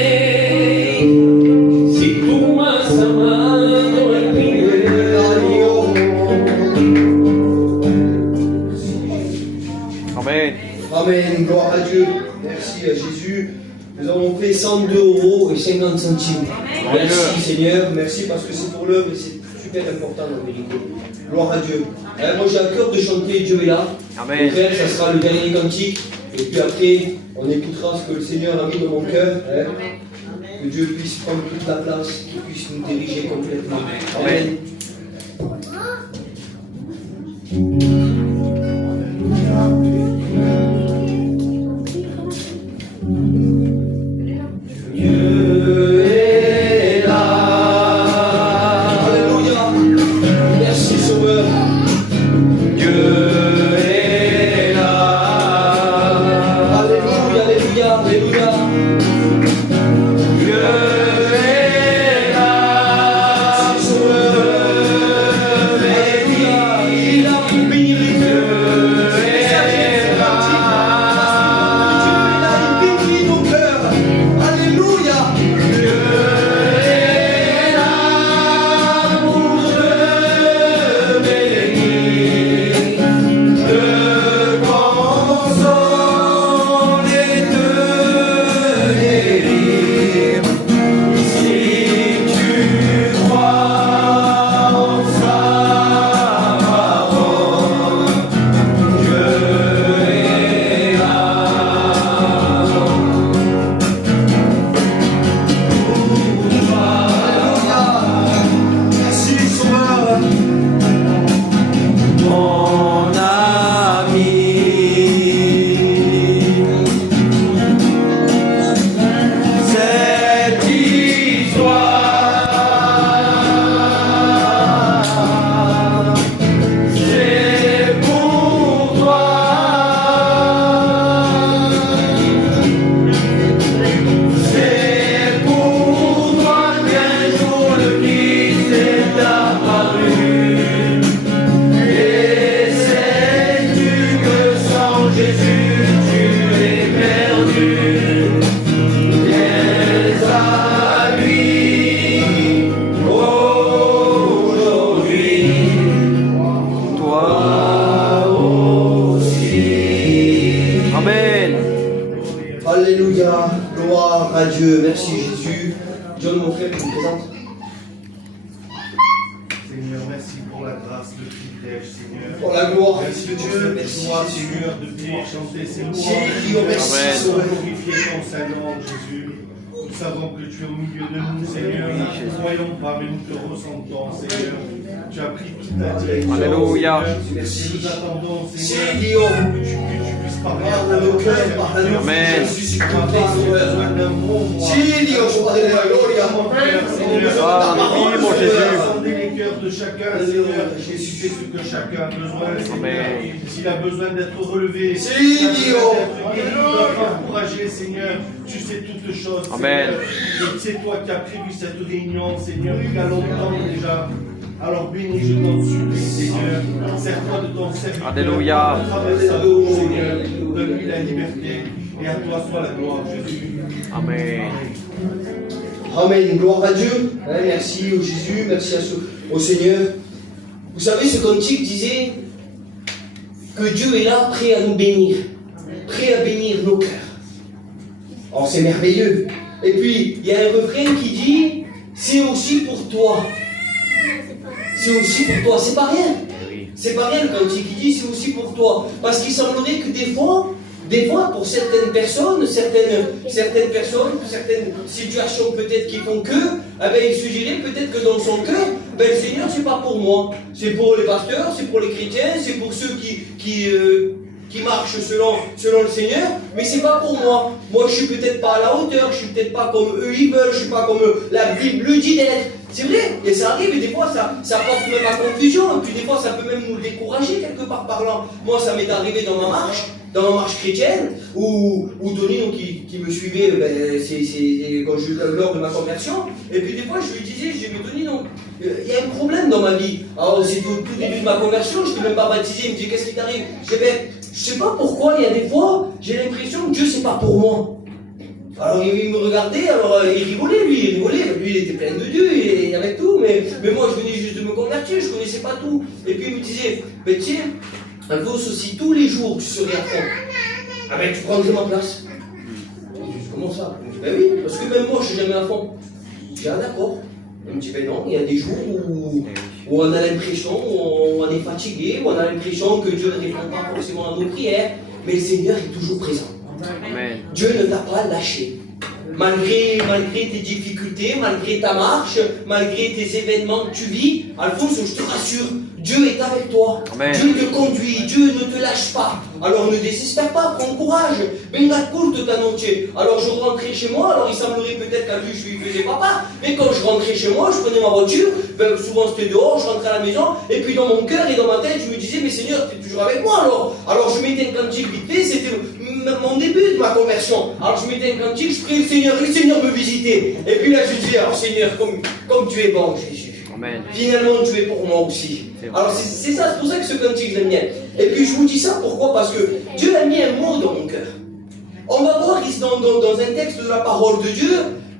si tú me has amado el primero. Amen. Amen, gloire à Dieu. Merci à Jésus. Nous avons fait 102 € et 50 centimes. Merci Seigneur, merci parce que c'est pour l'œuvre et c'est super important en vérité. Gloire à Dieu. Moi j'ai à cœur de chanter Dieu est là. Amen. Frère, ça sera le dernier cantique. Et puis après, on écoutera ce que le Seigneur a mis dans mon cœur. Que Dieu puisse prendre toute la place, qu'il puisse nous diriger complètement. Amen. Dieu est là. Alléluia. Merci Sauveur. Dieu est là. Alléluia, alléluia, alléluia. Dieu est là. Sauveur. Alléluia. Il a pour bénir les Dieu, merci Jésus. John, mon frère, tu me présentes. Seigneur, merci pour la grâce de privilège, Seigneur. Pour la gloire Merci de Dieu, merci toi, Jésus. Seigneur, de pouvoir chanter ces louanges. Jésus, merci, Amen. Sauveur. Glorifier ton Saint-Nom, Jésus. Nous savons que tu es au milieu de nous, Seigneur. Nous ne te voyons pas, mais nous te ressentons, Seigneur. Tu as pris toute ta direction. Alléluia. Seigneur. Merci. Nous attendons, C'est Seigneur, Dieu. que tu puisses parler à Parle à nos cœurs, parle à nos Amen. vies, Jésus, Tu as besoin d'un mot, moi. Si Dieu, Padre de la gloria. Ah, oui, mon Jésus. Sondez les cœurs de chacun, Seigneur. Et tu sais ce que chacun a besoin, Seigneur. Amen. S'il a besoin d'être relevé, Si s'il a Dieu. besoin d'être guéri, d'être encouragé, Seigneur. Tu sais toutes choses, Amen. Seigneur. Et c'est toi qui as prévu cette réunion, Seigneur, il y a longtemps déjà. Alors bénis, je t'en supplie, Seigneur. Sers-toi de ton serviteur. Alléluia. À travers sa bouche, Seigneur. Donne-lui la liberté. Et à toi soit la gloire, Jésus. Amen. Amen, gloire à Dieu. Hein, merci au Jésus, merci au Seigneur. Vous savez, ce cantique disait que Dieu est là, prêt à nous bénir, prêt à bénir nos cœurs. Oh, c'est merveilleux. Et puis, il y a un refrain qui dit, c'est aussi pour toi. C'est aussi pour toi. C'est pas rien. C'est pas rien le cantique qui dit, c'est aussi pour toi. Parce qu'il semblerait que des fois, pour certaines personnes, certaines situations peut-être qui font que, eh ben, il se dirait peut-être que dans son cœur, ben, le Seigneur, c'est pas pour moi. C'est pour les pasteurs, c'est pour les chrétiens, c'est pour ceux qui marchent selon le Seigneur, mais c'est pas pour moi. Moi, je suis peut-être pas à la hauteur, je suis peut-être pas comme eux ils veulent, je suis pas comme la Bible le dit d'être. C'est vrai, et ça arrive, et des fois ça porte même à confusion, et puis des fois ça peut même nous décourager quelque part parlant. Moi, ça m'est arrivé dans ma marche chrétienne, où Tony, donc, qui me suivait, ben, lors de ma conversion, et puis des fois je lui disais, je dis, mais Tony, donc, il y a un problème dans ma vie. Alors c'est au tout début de ma conversion, je ne suis même pas baptisé, il me dit, qu'est-ce qui t'arrive? Je dis, ben, je sais pas pourquoi, il y a des fois, j'ai l'impression que Dieu c'est pas pour moi. Alors il me regardait, alors il rigolait, lui il était plein de Dieu, et avec tout, mais moi je venais juste de me convertir, je connaissais pas tout. Et puis il me disait, ben tiens, Alphonse, si tous les jours tu serais à fond, ah ben tu prendrais ma place. Je dis, comment ça? Je dis, ben oui, parce que même moi je suis jamais à fond. Je dis, ah d'accord. Il me dit, ben non, il y a des jours où on a l'impression, où on est fatigué, où on a l'impression que Dieu ne répond pas forcément à nos prières, mais le Seigneur est toujours présent. Amen. Dieu ne t'a pas lâché. Malgré tes difficultés, malgré ta marche, malgré tes événements que tu vis, Alphonse, je te rassure, Dieu est avec toi. Amen. Dieu te conduit, Dieu ne te lâche pas. Alors ne désespère pas, prends courage. Venga culte ta noche. Alors je rentrais chez moi, alors il semblerait peut-être qu'à lui je lui faisais papa, mais quand je rentrais chez moi, je prenais ma voiture, ben, souvent c'était dehors, je rentrais à la maison, et puis dans mon cœur et dans ma tête, je me disais, mais Seigneur, tu es toujours avec moi alors. Alors je mettais un cantique vite fait, c'était mon début de ma conversion. Alors je mettais un cantique, je priais le Seigneur me visitait. Et puis là je disais, alors Seigneur, comme tu es bon Jésus. Amen. Finalement, tu es pour moi aussi. Alors c'est ça, c'est pour ça que ce cantique, je l'aime bien. Et puis je vous dis ça, pourquoi? Parce que Dieu a mis un mot dans mon cœur. On va voir ici dans un texte de la parole de Dieu,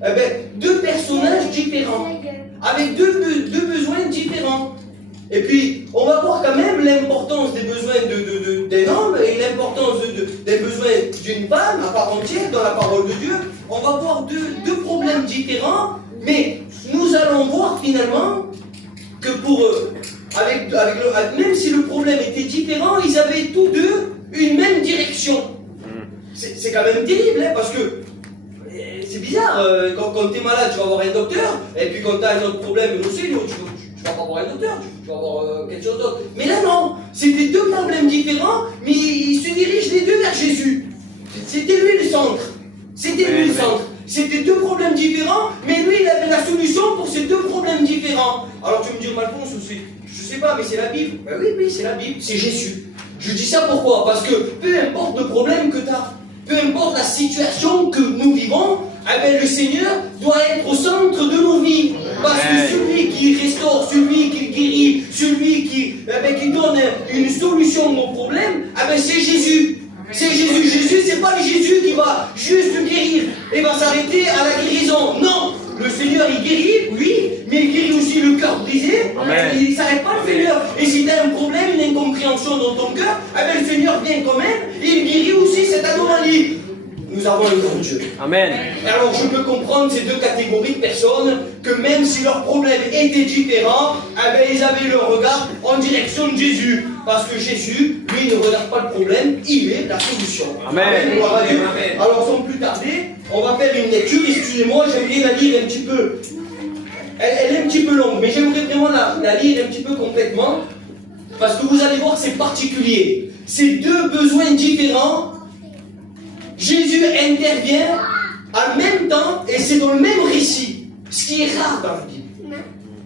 eh ben, deux personnages différents, avec deux besoins différents. Et puis, on va voir quand même l'importance des besoins d'un homme et l'importance des besoins d'une femme à part entière dans la parole de Dieu. On va voir deux problèmes différents, mais nous allons voir finalement que même si le problème était différent, ils avaient tous deux une même direction. C'est quand même terrible, hein, parce que c'est bizarre, quand tu es malade, tu vas voir un docteur, et puis quand tu as un autre problème, tu vas pas voir un docteur, tu vas voir quelque chose d'autre. Mais là non, c'était deux problèmes différents, mais ils se dirigent les deux vers Jésus. C'était lui le centre. C'était lui le centre. C'était deux problèmes différents, mais lui il avait la solution pour ces deux problèmes différents. Alors tu me dis, Alphonse, je sais pas, mais c'est la Bible. Ben oui, c'est la Bible, c'est Jésus. Je dis ça pourquoi? Parce que peu importe le problème que tu as, peu importe la situation que nous vivons, eh ben, le Seigneur doit être au centre de nos vies. Parce que celui qui restaure, celui qui guérit, celui qui donne une solution aux problèmes, eh ben, c'est Jésus. C'est Jésus. Jésus, c'est pas le Jésus qui va juste guérir et va s'arrêter à la guérison. Non, le Seigneur il guérit, oui, mais il guérit aussi le cœur brisé. Amen. Il ne s'arrête pas le Seigneur. Et si tu as un problème, une incompréhension dans ton cœur, eh ben, le Seigneur vient quand même et il guérit aussi cette anomalie. Nous nous avons un grand Dieu. Amen. Et alors je peux comprendre ces deux catégories de personnes que même si leurs problèmes étaient différents, eh ben, ils avaient leur regard en direction de Jésus. Parce que Jésus, lui, ne regarde pas le problème, il est la solution. Amen. Gloire à Dieu. Amen. Alors sans plus tarder, on va faire une lecture. Excusez-moi, j'aimerais la lire un petit peu. Elle est un petit peu longue, mais j'aimerais vraiment la lire un petit peu complètement. Parce que vous allez voir, c'est particulier. Ces deux besoins différents, Jésus intervient en même temps et c'est dans le même récit, ce qui est rare dans la Bible.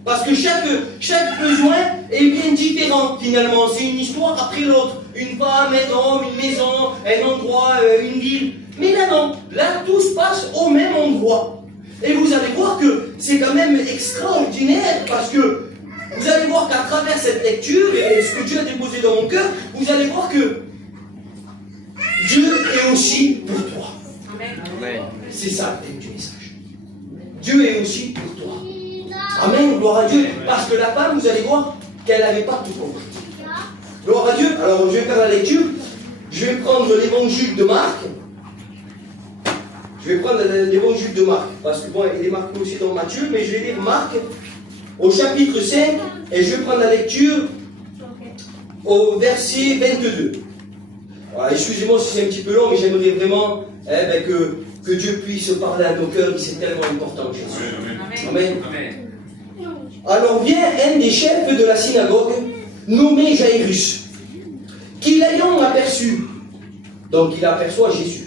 Parce que chaque besoin est bien différent finalement. C'est une histoire après l'autre. Une femme, un homme, une maison, un endroit, une ville. Mais là non, là tout se passe au même endroit. Et vous allez voir que c'est quand même extraordinaire parce que vous allez voir qu'à travers cette lecture et ce que Dieu a déposé dans mon cœur, vous allez voir que Dieu est aussi pour toi. Amen. C'est ça le thème du message. Dieu est aussi pour toi. Amen, gloire à Dieu. Parce que la femme, vous allez voir qu'elle n'avait pas tout compris. Gloire à Dieu. Alors je vais faire la lecture. Je vais prendre l'évangile de Marc. Je vais prendre l'évangile de Marc. Parce que bon, il est marqué aussi dans Matthieu, mais je vais lire Marc au chapitre 5 et je vais prendre la lecture au verset 22. Alors, excusez-moi si c'est un petit peu long, mais j'aimerais vraiment que Dieu puisse parler à nos cœurs, c'est tellement important, Jésus. Amen. Amen. Alors vient un des chefs de la synagogue, nommé Jairus, qui l'ayant aperçu, donc il aperçoit Jésus,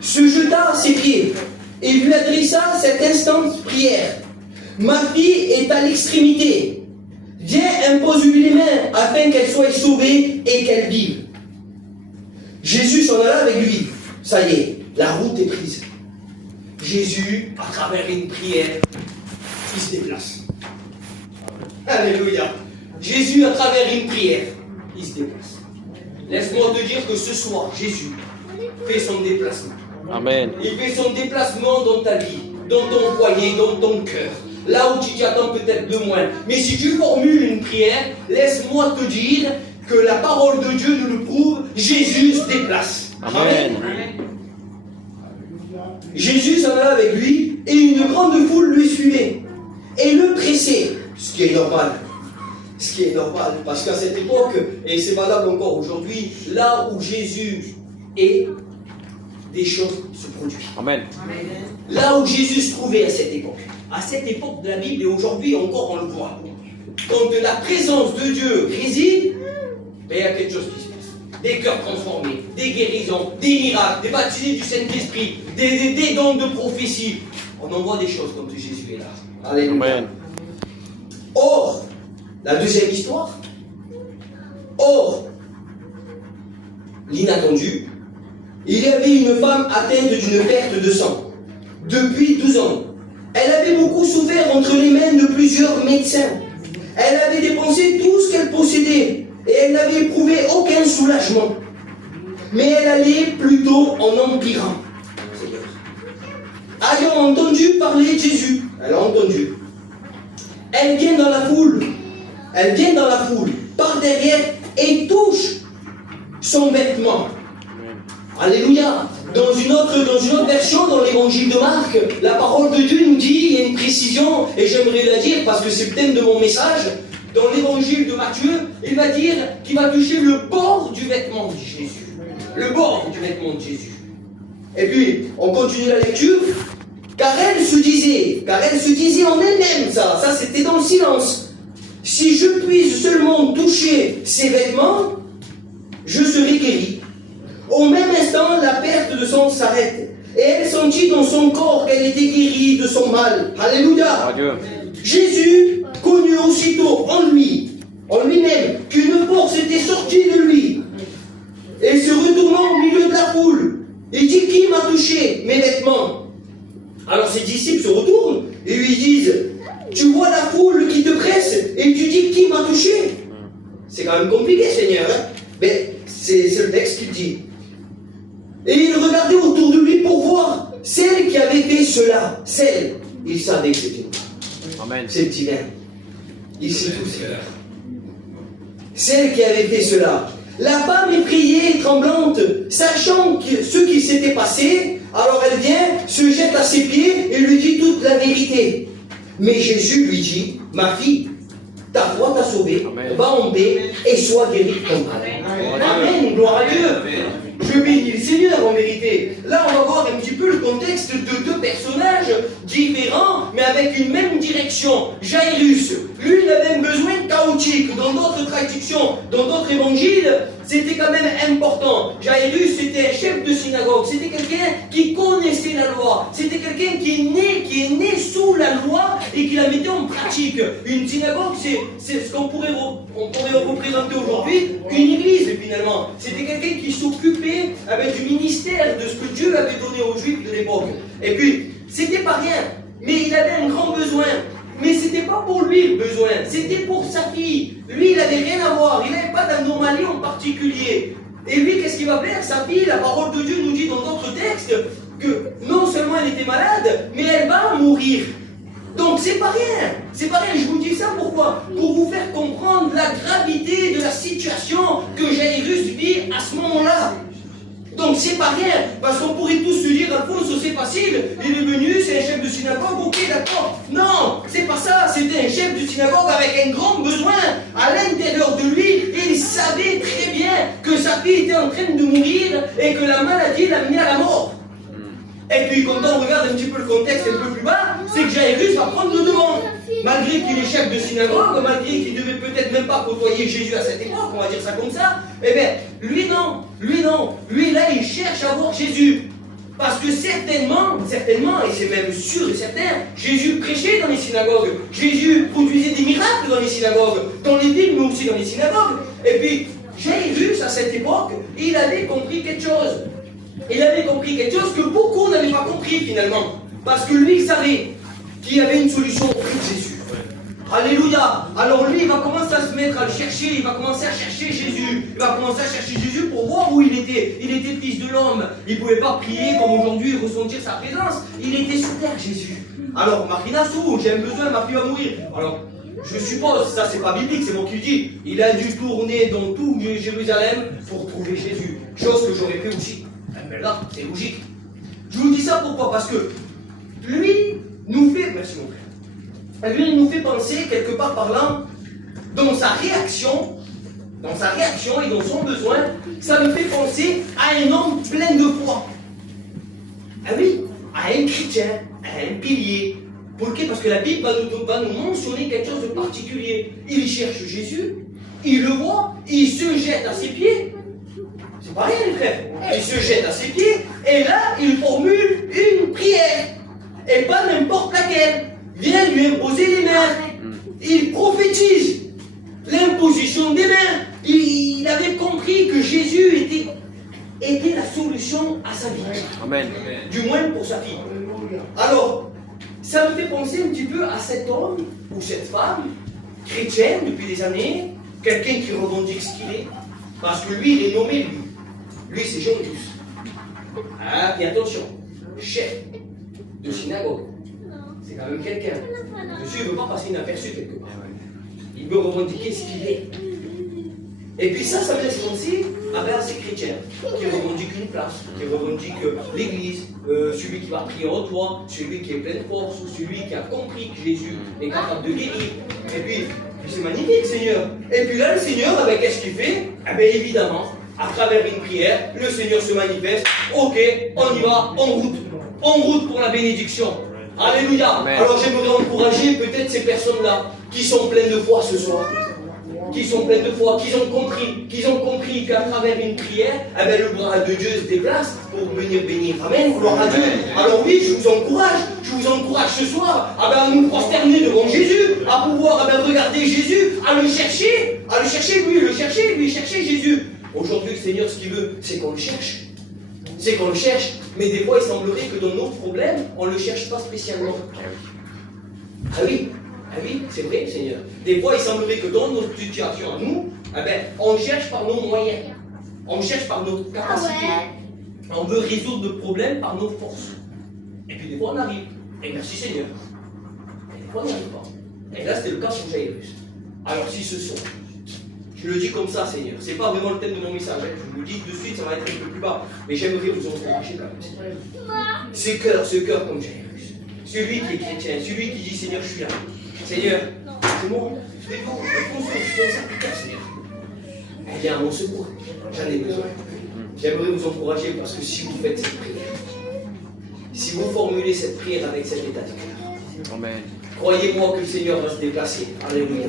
se jeta à ses pieds et lui adressa cette instante prière. Ma fille est à l'extrémité. Viens, impose-lui les mains afin qu'elle soit sauvée et qu'elle vive. Jésus s'en alla avec lui. Ça y est, la route est prise. Jésus, à travers une prière, il se déplace. Alléluia. Jésus, à travers une prière, il se déplace. Laisse-moi te dire que ce soir, Jésus fait son déplacement. Amen. Il fait son déplacement dans ta vie, dans ton foyer, dans ton cœur. Là où tu t'y attends peut-être de moins. Mais si tu formules une prière, laisse-moi te dire que la parole de Dieu nous le prouve, Jésus se déplace. Amen. Jésus s'en alla avec lui et une grande foule lui suivait et le pressait, ce qui est normal. Ce qui est normal, parce qu'à cette époque, et c'est valable encore aujourd'hui, là où Jésus est, des choses se produisent. Amen. Là où Jésus se trouvait à cette époque de la Bible, et aujourd'hui encore on le voit, quand la présence de Dieu réside, il y a quelque chose qui se passe. Des cœurs transformés, des guérisons, des miracles, des baptêmes du Saint-Esprit, des dons de prophétie. On en voit des choses quand Jésus est là. Alléluia. Amen. Or, la deuxième histoire, or, l'inattendu, il y avait une femme atteinte d'une perte de sang depuis 12 ans. Elle avait beaucoup souffert entre les mains de plusieurs médecins. Elle avait dépensé tout ce qu'elle possédait et elle n'avait éprouvé aucun soulagement. Mais elle allait plutôt en empirant. Ayant entendu parler de Jésus, elle a entendu. Elle vient dans la foule, par derrière et touche son vêtement. Alléluia. Dans une autre version, dans l'évangile de Marc, la parole de Dieu nous dit, il y a une précision, et j'aimerais la dire parce que c'est le thème de mon message. Dans l'évangile de Matthieu, il va dire qu'il va toucher le bord du vêtement de Jésus. Le bord du vêtement de Jésus. Et puis, on continue la lecture. Car elle se disait en elle-même, ça c'était dans le silence. Si je puisse seulement toucher ses vêtements, je serai guéri. Au même instant, la perte de sang s'arrête. Et elle sentit dans son corps qu'elle était guérie de son mal. Alléluia. Adieu. Jésus connut aussitôt en lui-même, qu'une force était sortie de lui. Et se retournant au milieu de la foule, il dit, qui m'a touché mes vêtements? Alors ses disciples se retournent et lui disent, tu vois la foule qui te presse et tu dis, qui m'a touché? C'est quand même compliqué, Seigneur. Hein? Mais c'est le texte qui le dit. Et il regardait autour de lui pour voir celle qui avait fait cela. Il savait que c'était moi. Amen. C'est divin. Il sait tout cela. Celle qui avait fait cela. La femme effrayée et tremblante, sachant ce qui s'était passé, Alors elle vient, se jette à ses pieds et lui dit toute la vérité. Mais Jésus lui dit, ma fille, ta foi t'a sauvée, va en paix et sois guérie de ton mal. Amen, gloire à Dieu. Je bénis le Seigneur en vérité. Là, on va voir un petit peu le contexte de deux personnages différents, mais avec une même direction. Jairus, lui, il avait un besoin chaotique. Dans d'autres traductions, dans d'autres évangiles, c'était quand même important. Jairus, c'était un chef de synagogue. C'était quelqu'un qui connaissait la loi. C'était quelqu'un qui est né sous la loi et qui la mettait en pratique. Une synagogue, c'est ce qu'on pourrait représenter aujourd'hui, une église finalement. C'était quelqu'un qui s'occupait du ministère de ce que Dieu avait donné aux Juifs de l'époque. Et puis, c'était pas rien, mais il avait un grand besoin. Mais c'était pas pour lui le besoin, c'était pour sa fille. Lui, il n'avait rien à voir, il n'avait pas d'anomalie en particulier. Et lui, qu'est-ce qu'il va faire? Sa fille, la parole de Dieu nous dit dans d'autres textes que non seulement elle était malade, mais elle va mourir. Donc c'est pas rien, je vous dis ça pourquoi? Pour vous faire comprendre la gravité de la situation que Jairus vit à ce moment-là. Donc c'est pas rien, parce qu'on pourrait tous se dire, Alphonse, c'est facile, il est venu, c'est un chef de synagogue, ok, d'accord. Non, c'est pas ça, c'était un chef de synagogue avec un grand besoin à l'intérieur de lui, et il savait très bien que sa fille était en train de mourir et que la maladie l'a mis à la mort. Et puis quand on regarde un petit peu le contexte un peu plus bas, c'est que Jairus va prendre le devant. Malgré qu'il est chef de synagogue, malgré qu'il ne devait peut-être même pas côtoyer Jésus à cette époque, on va dire ça comme ça, eh bien, lui non, lui là il cherche à voir Jésus. Parce que certainement, et c'est même sûr et certain, Jésus prêchait dans les synagogues, Jésus produisait des miracles dans les synagogues, dans les villes mais aussi dans les synagogues. Et puis, Jairus à cette époque, il avait compris quelque chose. Il avait compris quelque chose que beaucoup n'avaient pas compris finalement. Parce que lui, il savait qu'il y avait une solution auprès de Jésus. Alléluia. Alors lui, il va commencer à se mettre à le chercher, il va commencer à chercher Jésus. Il va commencer à chercher Jésus pour voir où il était. Il était fils de l'homme. Il ne pouvait pas prier comme aujourd'hui, ressentir sa présence. Il était sur terre, Jésus. Alors, Marina, j'ai un besoin, ma fille va mourir. Alors, je suppose, ça c'est pas biblique, c'est moi qui le dis. Il a dû tourner dans tout Jérusalem pour trouver Jésus. Chose que j'aurais fait aussi. Mais là, c'est logique. Je vous dis ça pourquoi? Parce que lui nous fait, merci mon frère, lui nous fait penser quelque part parlant, dans sa réaction et dans son besoin, ça me fait penser à un homme plein de foi. Ah oui, à un chrétien, à un pilier. Pourquoi? Parce que la Bible va nous mentionner quelque chose de particulier. Il cherche Jésus, il le voit, il se jette à ses pieds. C'est pas rien les frères. Il se jette à ses pieds et là il formule une prière. Et pas n'importe laquelle. Vient lui imposer les mains. Il prophétise l'imposition des mains. Il avait compris que Jésus était la solution à sa vie. Amen. Du moins pour sa fille. Alors, ça me fait penser un petit peu à cet homme ou cette femme chrétienne depuis des années, quelqu'un qui revendique ce qu'il est, parce que lui il est nommé lui. Lui, c'est Jairus. Ah, et attention, chef de synagogue. C'est quand même quelqu'un. Monsieur, il ne veut pas passer inaperçu quelque part. Il veut revendiquer ce qu'il est. Et puis ça me laisse penser à ces chrétiens qui revendiquent une place, qui revendiquent l'église, celui qui va prier en toi, celui qui est plein de force, celui qui a compris que Jésus est capable de guérir. Et puis c'est magnifique, Seigneur. Et puis là, le Seigneur, qu'est-ce qu'il fait? Eh bien, évidemment, à travers une prière, le Seigneur se manifeste. Ok, on y va, en route pour la bénédiction. Alléluia. Amen. Alors j'aimerais encourager peut-être ces personnes-là qui sont pleines de foi ce soir. Qui sont pleines de foi, qui ont compris qu'à travers une prière, le bras de Dieu se déplace pour venir bénir. Amen, gloire à Dieu. Alors oui, je vous encourage ce soir à nous prosterner devant Jésus, à pouvoir regarder Jésus, à le chercher, lui chercher Jésus. Aujourd'hui, le Seigneur, ce qu'il veut, c'est qu'on le cherche. Mais des fois, il semblerait que dans nos problèmes, on ne le cherche pas spécialement. Ah oui, c'est vrai, Seigneur. Des fois, il semblerait que dans notre situation à nous, on cherche par nos moyens. On cherche par notre capacité. On veut résoudre le problème par nos forces. Et puis des fois, on arrive. Et merci, Seigneur. Et des fois, on n'y arrive pas. Et là, c'était le cas pour Jairus. Alors, si ce sont Je le dis comme ça, Seigneur. C'est pas vraiment le thème de mon message. Hein. Je vous le dis de suite, ça va être un peu plus bas. Mais j'aimerais vous encourager quand même, Seigneur. Ce cœur comme Jairus. Celui qui est chrétien, celui qui dit Seigneur, je suis là. Seigneur, c'est moi. Je suis comme ça, putain, Seigneur. Viens à mon secours. J'en ai besoin. J'aimerais vous encourager parce que si vous faites cette prière, si vous formulez cette prière avec cet état de cœur, Amen. croyez-moi que le Seigneur va se déplacer. Alléluia.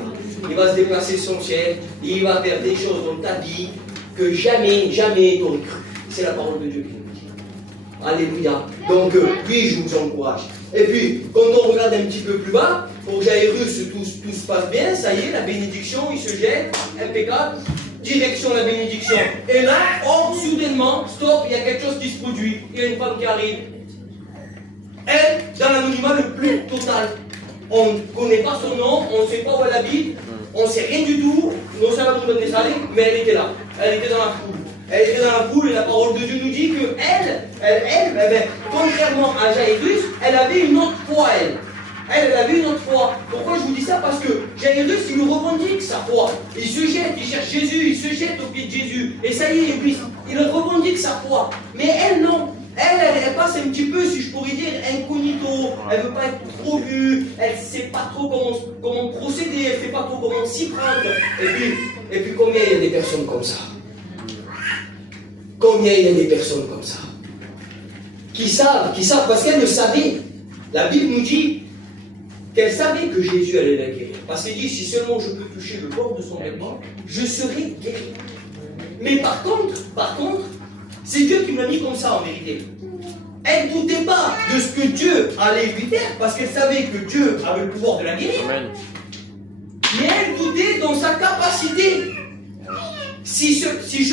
Il va se déplacer son ciel. Et il va faire des choses dans ta vie que jamais, jamais t'aurais cru. C'est la parole de Dieu qui nous dit. Alléluia. Donc, oui, je vous encourage. Et puis, quand on regarde un petit peu plus bas, pour Jairus, tout se passe bien. Ça y est, la bénédiction, il se jette. Impeccable. Direction la bénédiction. Et là, oh, soudainement, stop, il y a quelque chose qui se produit. Il y a une femme qui arrive. Elle, dans l'anonymat le plus total. On ne connaît pas son nom, on ne sait pas où elle habite, on ne sait rien du tout. Non seulement nous donner ça, mais elle était là. Elle était dans la foule. Elle était dans la foule et la parole de Dieu nous dit que elle, contrairement à Jairus, elle avait une autre foi, elle. Elle avait une autre foi. Pourquoi je vous dis ça? Parce que Jairus, il nous revendique sa foi. Il se jette, il cherche Jésus, il se jette au pied de Jésus. Et ça y est, il revendique sa foi. Mais elle, non. Elle passe un petit peu, si je pourrais dire, incognito. Elle ne veut pas être trop vue. Elle ne sait pas trop comment procéder. Elle ne sait pas trop comment s'y prendre. Et puis, combien il y a des personnes comme ça? Combien il y a des personnes comme ça? Qui savent parce qu'elle le savait. La Bible nous dit qu'elle savait que Jésus allait la guérir. Parce qu'elle dit, si seulement je peux toucher le bord de son vêtement, je serai guéri. Mais par contre, c'est Dieu qui me l'a mis comme ça en vérité. Elle ne doutait pas de ce que Dieu allait lui faire, parce qu'elle savait que Dieu avait le pouvoir de la guérir. Amen. Mais elle doutait dans sa capacité. Si je prie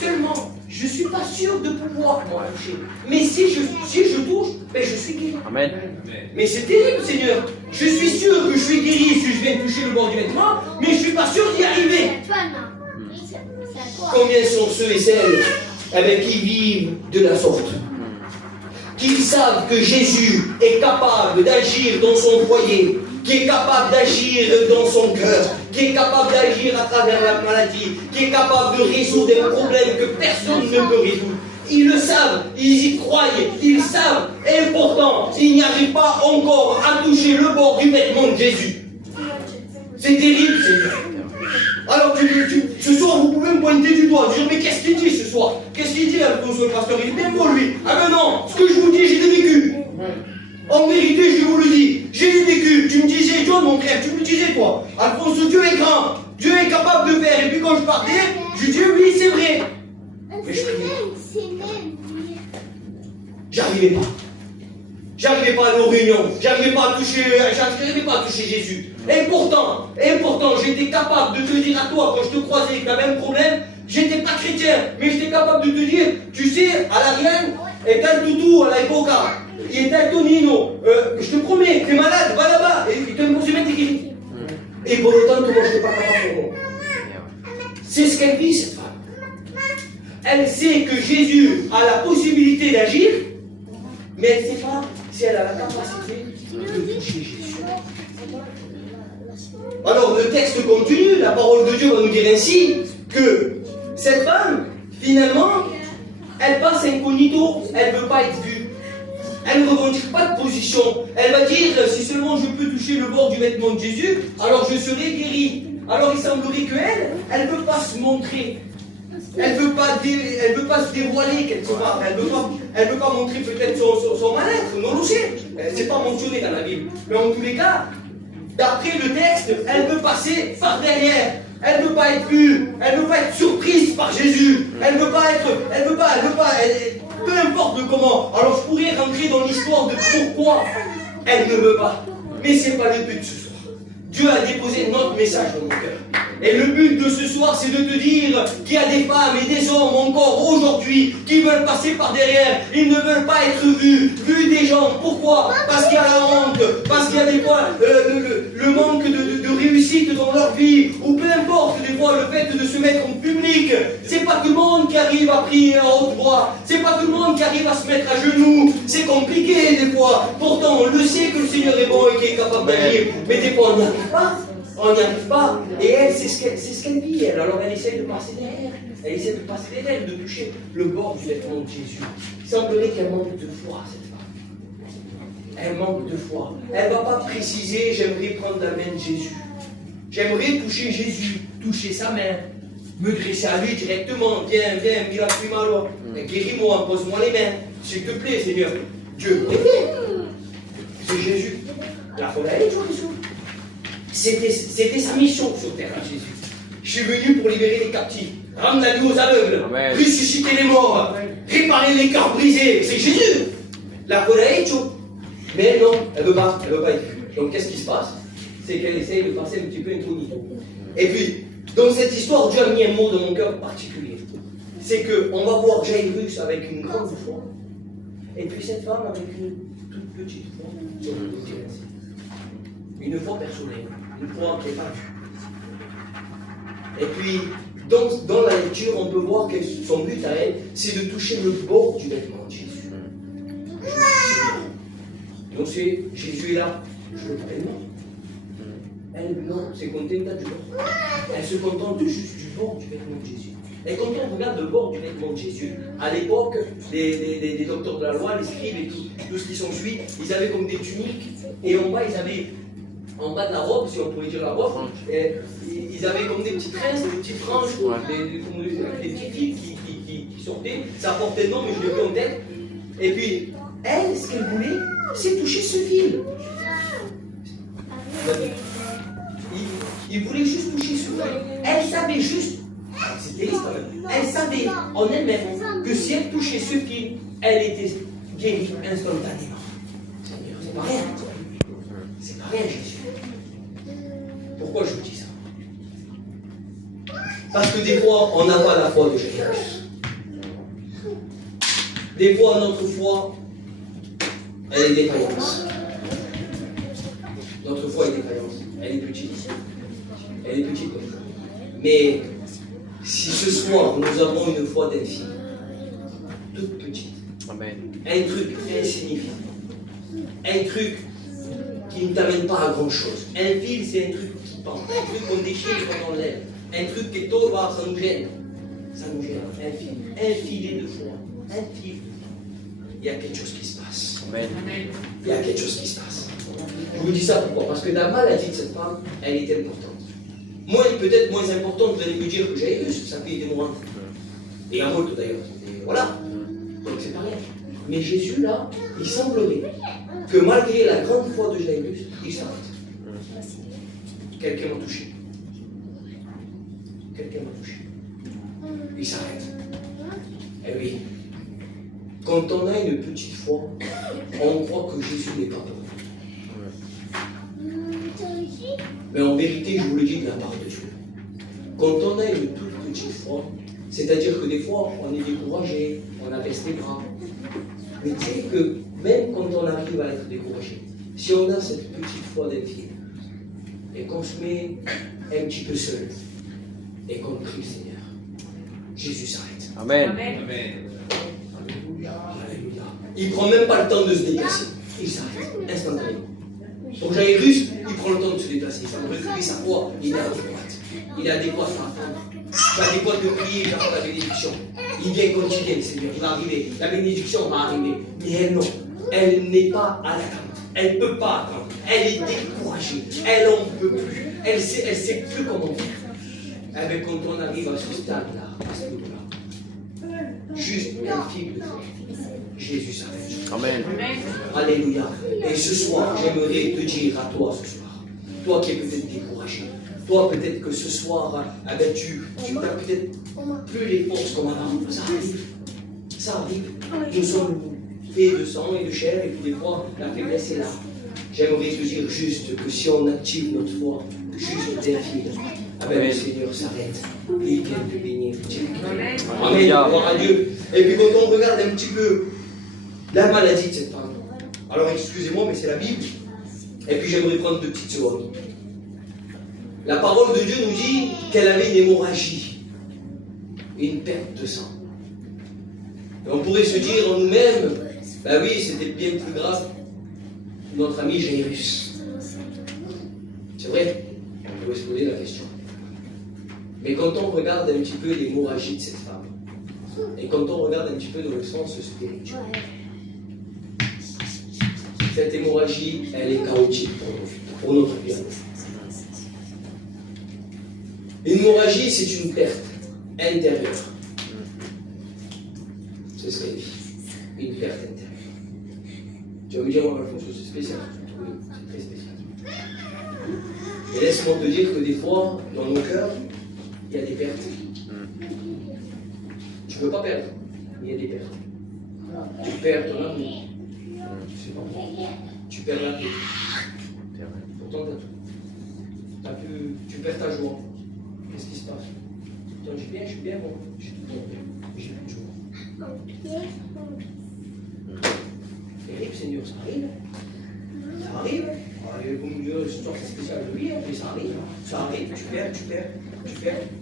seulement, je ne suis pas sûr de pouvoir m'en toucher. Mais si je touche, ben je suis guéri. Amen. Mais c'est terrible, Seigneur. Je suis sûr que je suis guéri si je viens toucher le bord du vêtement, mais je ne suis pas sûr d'y arriver. Combien sont ceux et celles qui vivent de la sorte? Qui savent que Jésus est capable d'agir dans son foyer, qui est capable d'agir dans son cœur, qui est capable d'agir à travers la maladie, qui est capable de résoudre des problèmes que personne ne peut résoudre. Ils le savent, ils y croient, ils savent, et pourtant, ils n'y arrivent pas encore à toucher le bord du vêtement de Jésus. C'est terrible, Seigneur. Alors, ce soir, vous pouvez me pointer du doigt, dire, mais qu'est-ce qu'il dit ce soir? Qu'est-ce qu'il dit, Alphonse, le pasteur? Il est bien beau, lui. Ah ben non, ce que je vous dis, j'ai vécu. En vérité, je vous le dis, j'ai vécu. Tu me disais, toi, mon frère, tu me disais, toi, Alphonse, Dieu est grand, Dieu est capable de faire. Et puis quand je partais, je dis, oui, c'est vrai. Mais je priais. J'arrivais pas. J'arrivais pas à nos réunions, j'arrivais pas à toucher Jésus. Et pourtant, j'étais capable de te dire à toi, quand je te croisais et que tu avais un problème, j'étais pas chrétien, mais j'étais capable de te dire, tu sais, à l'Ariane, et t'as le toutou à la Epoca, et t'as le Tonino, je te promets, t'es malade, va là-bas, et tu me posais mettre des guéris. Et pour autant, moi, je n'étais pas capable pour moi. C'est ce qu'elle vit, cette femme. Elle sait que Jésus a la possibilité d'agir, mais elle ne sait pas si elle a la capacité de toucher Jésus. Alors le texte continue, la parole de Dieu va nous dire ainsi que cette femme, finalement, elle passe incognito, elle ne veut pas être vue. Elle ne revendique pas de position. Elle va dire, si seulement je peux toucher le bord du vêtement de Jésus, alors je serai guéri. Alors il semblerait qu'elle, elle ne veut pas se montrer. Elle ne veut pas se dévoiler quelque part. Elle ne veut pas montrer peut-être son mal-être. Non, on le sait. C'est pas mentionné dans la Bible. Mais en tous les cas, d'après le texte, elle veut passer par derrière. Elle ne veut pas être vue. Elle ne veut pas être surprise par Jésus. Elle ne veut pas peu importe comment. Alors je pourrais rentrer dans l'histoire de pourquoi elle ne veut pas. Mais ce n'est pas le but de ce soir. Dieu a déposé notre message dans mon cœur. Et le but de ce soir, c'est de te dire qu'il y a des femmes et des hommes encore aujourd'hui qui veulent passer par derrière. Ils ne veulent pas être vus des gens. Pourquoi? Parce qu'il y a la honte, parce qu'il y a des fois le manque de réussite dans leur vie, ou peu importe des fois le fait de se mettre en public. C'est pas tout le monde qui arrive à prier à haute voix. C'est pas tout le monde qui arrive à se mettre à genoux. C'est compliqué des fois. Pourtant, on le sait que le Seigneur est bon et qu'il est capable d'agir. Mais des fois, on n'y arrive pas. On n'y arrive pas. Et elle, c'est ce qu'elle vit. Alors elle essaie de passer derrière. Elle essaie de passer derrière, de toucher le bord du vêtement de Jésus. Il semblerait qu'elle manque de foi, cette femme. Elle manque de foi. Elle ne va pas préciser, j'aimerais prendre la main de Jésus. J'aimerais toucher Jésus, toucher sa main, me dresser à lui directement. Viens, viens, miracle malo. Guéris-moi, pose-moi les mains. S'il te plaît, Seigneur. Dieu, c'est Jésus. La foi, elle est toujours Jésus. C'était sa mission sur terre, Jésus. Je suis venu pour libérer les captifs, rendre la vue aux aveugles, Amen. ressusciter les morts, réparer les cœurs brisés. C'est Jésus. La foi, elle est toujours. Mais non, elle ne veut pas être. Donc qu'est-ce qui se passe? C'est qu'elle essaye de passer un petit peu introduite. Et puis, dans cette histoire, Dieu a mis un mot dans mon cœur particulier. C'est qu'on va voir Jairus avec une grande foi, et puis cette femme avec une toute petite foi, une foi personnelle, une foi qui n'est pas vue. Et puis, dans la lecture, on peut voir que son but à elle, c'est de toucher le bord du vêtement de Jésus. Donc c'est, Jésus est là, je le prends non. Elle, non, c'est contenta du bord. Elle se contente juste du bord du vêtement de Jésus. Et quand on regarde le bord du vêtement de Jésus, à l'époque, les docteurs de la loi, les scribes et tout ce qui s'ensuit, ils avaient comme des tuniques, et en bas, ils avaient, en bas de la robe, si on pouvait dire la robe, ils avaient comme des petites tresses, des petites franges, des petits fils qui sortaient. Ça portait le nom, mais je l'ai plus en tête. Et puis, elle, ce qu'elle voulait, c'est toucher ce fil. Il voulait juste toucher ce fil. Elle savait juste, c'est triste quand même, elle savait en elle-même que si elle touchait ce fil, elle était guérie instantanément. C'est pas rien. C'est pas rien, Jésus. Pourquoi je vous dis ça? Parce que des fois, on n'a pas la foi de Jésus. Des fois, notre foi, elle est défaillante. Notre foi est défaillante. Elle est petite. Elle est petite. Mais si ce soir, nous avons une foi d'infini, toute petite, Amen. un truc insignifiant, un truc qui ne t'amène pas à grand chose. Un fil, c'est un truc qui pend, un truc qu'on déchire quand on lève, un truc qui est tôt, ça nous gêne. Ça nous gêne. Un filet de foi. Un fil. Il y a quelque chose qui se passe. Amen. Il y a quelque chose qui se passe. Je vous dis ça pourquoi? Parce que la maladie de cette femme, elle est importante. Peut-être moins importante, vous allez me dire que Jairus, sa fille était mourante. Et un autre d'ailleurs. Voilà. Donc c'est pareil. Mais Jésus, là, il semblerait que malgré la grande foi de Jairus, il s'arrête. Quelqu'un m'a touché. Quelqu'un m'a touché. Il s'arrête. Eh oui. Quand on a une petite foi, on croit que Jésus n'est pas pour nous. Mais en vérité, je vous le dis de la part de Dieu. Quand on a une toute petite foi, c'est-à-dire que des fois, on est découragé, on abaisse les bras. Mais tu sais que même quand on arrive à être découragé, si on a cette petite foi d'infini, et qu'on se met un petit peu seul, et qu'on prie le Seigneur, Jésus s'arrête. Amen. Alléluia. Il ne prend même pas le temps de se déplacer. Il s'arrête instantanément. Pour Jairus, il prend le temps de se déplacer. Il va reculer sa foi. Il est adéquate. Il est adéquat à attendre. Il est adéquat de prier, d'avoir la bénédiction. Il vient continuer, Seigneur. Il va arriver. La bénédiction va arriver. Mais elle, non. Elle n'est pas à l'attente. Elle ne peut pas attendre. Elle est découragée. Elle n'en peut plus. Elle sait plus comment faire. Eh bien, quand on arrive à ce stade-là, à ce niveau-là, juste un fil de foi, Jésus s'arrête. Amen. Alléluia. Et ce soir, j'aimerais te dire à toi ce soir, toi qui es peut-être découragé, toi peut-être que ce soir, tu n'as peut-être plus les forces comme avant. Ça arrive. Ça arrive. Nous sommes faits de sang et de chair, et puis des fois, la faiblesse est là. J'aimerais te dire juste que si on active notre foi, juste d'un fil, le Seigneur s'arrête et il vient te bénir. Amen. Amen. Gloire à Dieu. Et puis quand on regarde un petit peu la maladie de cette femme, alors excusez-moi, mais c'est la Bible. Et puis j'aimerais prendre 2 petites secondes. La parole de Dieu nous dit qu'elle avait une hémorragie, une perte de sang. Et on pourrait se dire en nous-mêmes, ben oui, c'était bien plus grave notre ami Jairus. C'est vrai, on quand on regarde un petit peu l'hémorragie de cette femme, et quand on regarde un petit peu dans le sens spirituel, cette hémorragie, elle est chaotique pour notre bien. L'hémorragie, c'est une perte intérieure. C'est ce qu'elle dit. Une perte intérieure. Tu vas me dire, moi, Alfonso, c'est spécial. Oui, c'est très spécial. Et laisse-moi te dire que des fois, dans nos cœurs, il y a des pertes. Tu ne peux pas perdre, mais il y a des pertes. Tu perds ton amour. C'est pas bon. Tu perds la paix. Pourtant, tu as tout. Tu perds ta joie. Qu'est-ce qui se passe? Je suis bien, bon. Je suis bien, j'ai plus de joie. Terrible, Seigneur, ça arrive. Ça arrive. Vous me dites, c'est spécial de lui, mais ça arrive. Ça arrive, tu perds.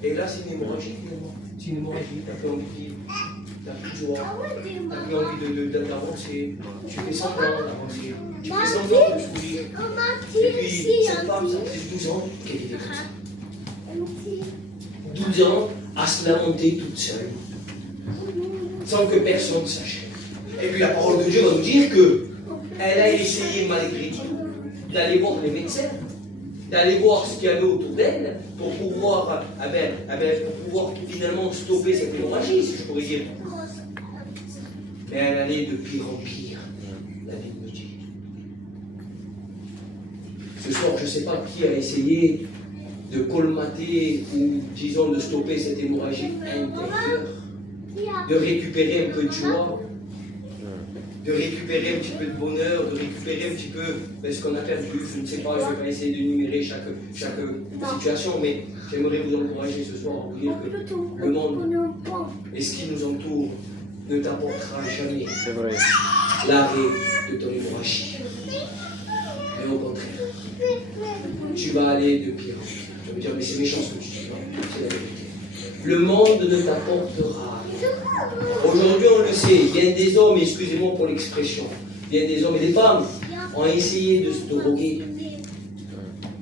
Et là, c'est une hémorragie, finalement. C'est une hémorragie, tu n'as plus envie de vivre. Tu n'as plus de joie. Tu n'as plus envie d'avancer. Tu fais semblant d'avancer. Tu fais semblant de sourire. Et puis, cette femme, ça fait 12 ans qu'elle vivait comme ça. 12 ans à se lamenter toute seule, sans que personne sache. Et puis la parole de Dieu va nous dire qu'elle a essayé malgré tout d'aller voir les médecins, d'aller voir ce qu'il y avait autour d'elle pour pouvoir, pour pouvoir finalement stopper cette hémorragie, si je pourrais dire. Mais elle allait de pire en pire, la Bible nous dit. Ce soir, je ne sais pas qui a essayé de colmater ou, disons, de stopper cette hémorragie intérieure, de récupérer un peu de joie, de récupérer un petit peu de bonheur, de récupérer un petit peu ce qu'on a perdu. Je ne sais pas, je ne vais pas essayer d'énumérer chaque situation, mais j'aimerais vous encourager ce soir à vous dire que le monde et ce qui nous entoure ne t'apportera jamais l'arrêt de ton hémorragie. Mais au contraire, tu vas aller de pire en pire. Je veux dire, mais c'est méchant ce que tu dis, non, c'est la vérité. Le monde ne t'apportera rien. Aujourd'hui, on le sait, bien des hommes, excusez-moi pour l'expression, bien des hommes et des femmes ont essayé de se droguer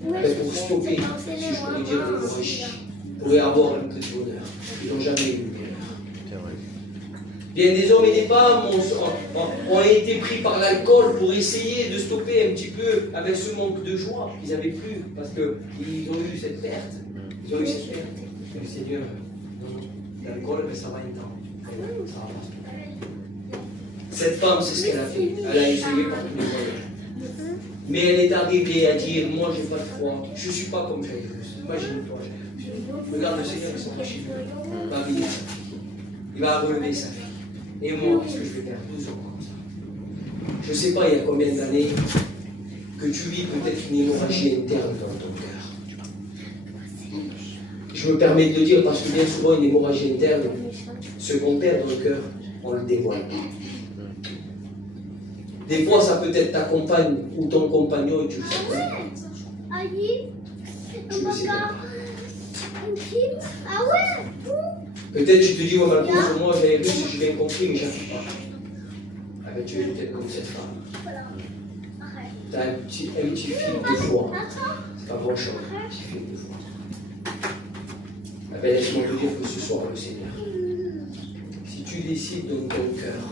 pour stopper, si je pourrais dire, l'hémorragie, pour y avoir un peu de bonheur. Ils n'ont jamais eu le bonheur. Bien des hommes et des femmes ont été pris par l'alcool pour essayer de stopper un petit peu avec ce manque de joie qu'ils n'avaient plus, parce qu'ils ont eu cette perte. Ils ont eu cette perte. Le Seigneur, l'alcool, mais ça va un temps. Ça va pas. Cette femme, c'est ce qu'elle a fait. Elle a essayé par tous les moyens. Mais elle est arrivée à dire, moi, j'ai pas de foi. Je ne suis pas comme Jairus. Imagine-toi, Jairus. Regarde le Seigneur, il s'en va chez lui. Il va bénir sa fille. Il va relever sa fille. Et moi, qu'est-ce que je vais faire 12 ans comme ça? Je ne sais pas il y a combien d'années que tu vis peut-être une hémorragie interne dans ton cœur. Je me permets de le dire parce que bien souvent une hémorragie interne, ce qu'on perd dans le cœur, on ne le dévoile pas. Des fois, ça peut être ta compagne ou ton compagnon et tu le sais pas. Tu le sais pas. Peut-être tu te dis, ouais, Alfonso, moi j'ai bien compris, mais j'arrive pas. Ah ben tu es peut-être comme cette femme. Tu as un petit fil de foi. C'est pas grand chose, un petit fil de foi. Ah ben laisse-moi te dire que ce soir, le Seigneur, si tu décides dans ton cœur,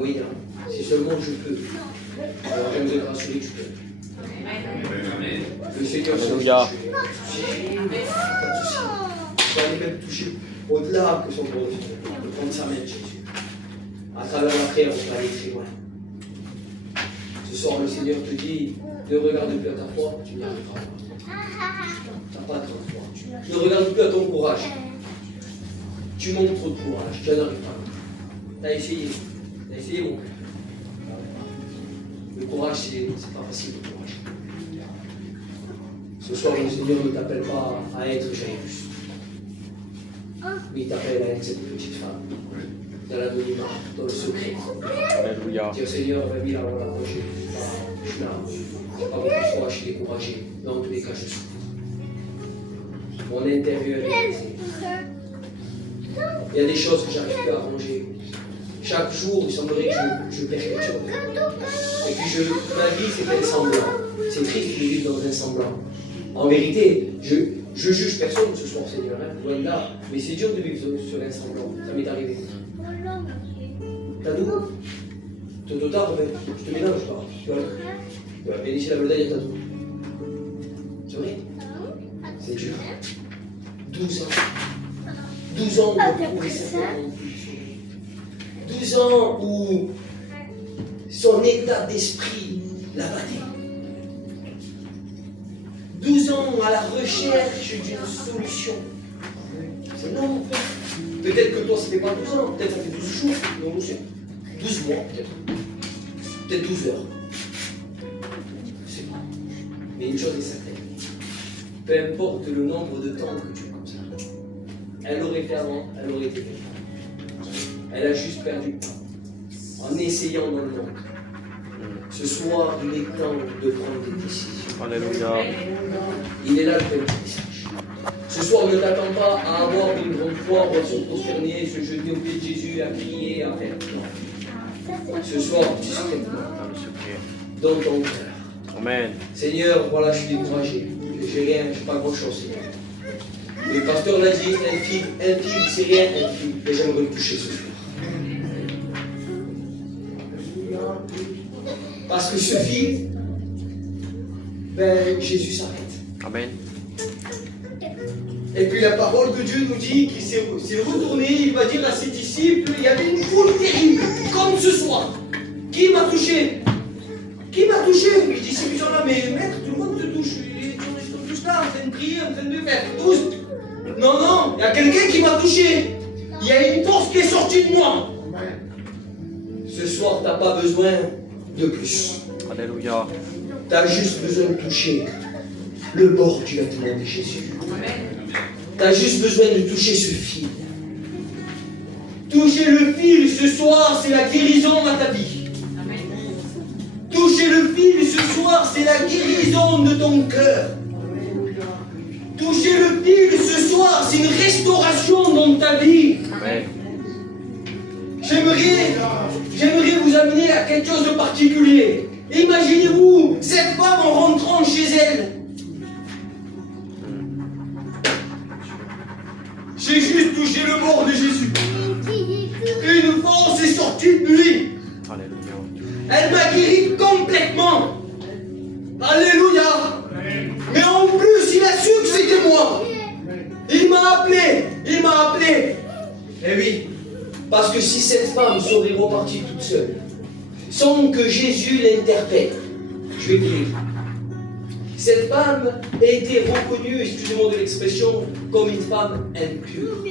oui, hein, si seulement je peux, alors j'aimerais te rassurer que tu peux. Le Seigneur, c'est un pas de souci. Tu vas aller même toucher au-delà que son corps, de prendre sa main de Jésus. À travers la prière, on peut aller très loin. Ce soir, le Seigneur te dit, ne regarde plus à ta foi, tu n'y arriveras pas. Tu n'as pas de foi. Ne regarde plus à ton courage. Tu montres trop de courage, tu n'en arrives pas. Tu as essayé. Tu as essayé, mon cœur. Le courage, c'est pas facile, le courage. Ce soir, le Seigneur ne t'appelle pas à être Jairus. Mais il t'appelle à être cette petite femme, dans l'anonymat, dans le secret. Alléluia. Dire Seigneur, va-y là, voilà, moi je suis là, pas beaucoup de foi, je suis découragé. Dans tous les cas, je souffre. Mon intérieur est brisé. Il y a des choses que j'arrive plus à arranger. Chaque jour, il semblerait que je perds quelque chose. Et puis ma vie, c'est un semblant. C'est triste de vivre dans un semblant. En vérité, Je juge personne ce soir, Seigneur, hein, loin de là. Mais c'est dur de vivre sur un semblant. Ça m'est arrivé. T'as d'où? Tôt ou tard, je te mélange pas. Tu vois, bien ici la Boldaille, t'as d'où? C'est vrai? C'est dur. 12 ans. 12 ans où 12 ans où son état d'esprit l'a battu. 12 ans à la recherche d'une solution. C'est long. Peut-être que toi, ça fait pas 12 ans. Peut-être ça fait 12 jours. Non, je sais. 12 mois, peut-être. Peut-être 12 heures. Je sais pas. Mais une chose est certaine. Peu importe le nombre de temps que tu es comme ça. Elle aurait fait avant, elle aurait été faite. Elle a juste perdu le temps. En essayant dans le monde. Ce soir, il est temps de prendre des décisions. Alléluia. Il est là le petit message. Ce soir, ne t'attends pas à avoir une grande foi, ou à se prosterner, se jeter au pied de Jésus, à crier, à faire. Non. Ce soir, discrètement, dans ton cœur. Amen. Seigneur, voilà, je suis découragé. J'ai rien, j'ai pas grand chose, Seigneur. Le pasteur l'a dit, un fil, c'est rien, un fil. Mais j'aimerais le toucher ce soir. Parce que ce fil, ben, Jésus s'arrête. Amen. Et puis la parole de Dieu nous dit qu'il s'est retourné, il va dire à ses disciples, il y avait une foule terrible, comme ce soir. Qui m'a touché? Qui m'a touché? Les disciples sont là, mais maître, tout le monde te touche. Ils sont tous là, en train de prier, en train de faire. Tous. Non, non, il y a quelqu'un qui m'a touché. Il y a une force qui est sortie de moi. Ce soir, tu n'as pas besoin de plus. Alléluia. Tu as juste besoin de toucher le bord du vêtement de Jésus. Tu as juste besoin de toucher ce fil. Toucher le fil ce soir, c'est la guérison à ta vie. Toucher le fil ce soir, c'est la guérison de ton cœur. Toucher le fil ce soir, c'est une restauration dans ta vie. Amen. J'aimerais vous amener à quelque chose de particulier. Imaginez-vous cette femme en rentrant chez elle. J'ai juste touché le bord de Jésus. Une force est sortie de lui. Alléluia. Elle m'a guéri complètement. Alléluia. Mais en plus, il a su que c'était moi. Il m'a appelé. Eh oui, parce que si cette femme serait repartie toute seule, sans que Jésus l'interpelle, je vais dire, cette femme a été reconnue, excusez-moi de l'expression, comme une femme impure.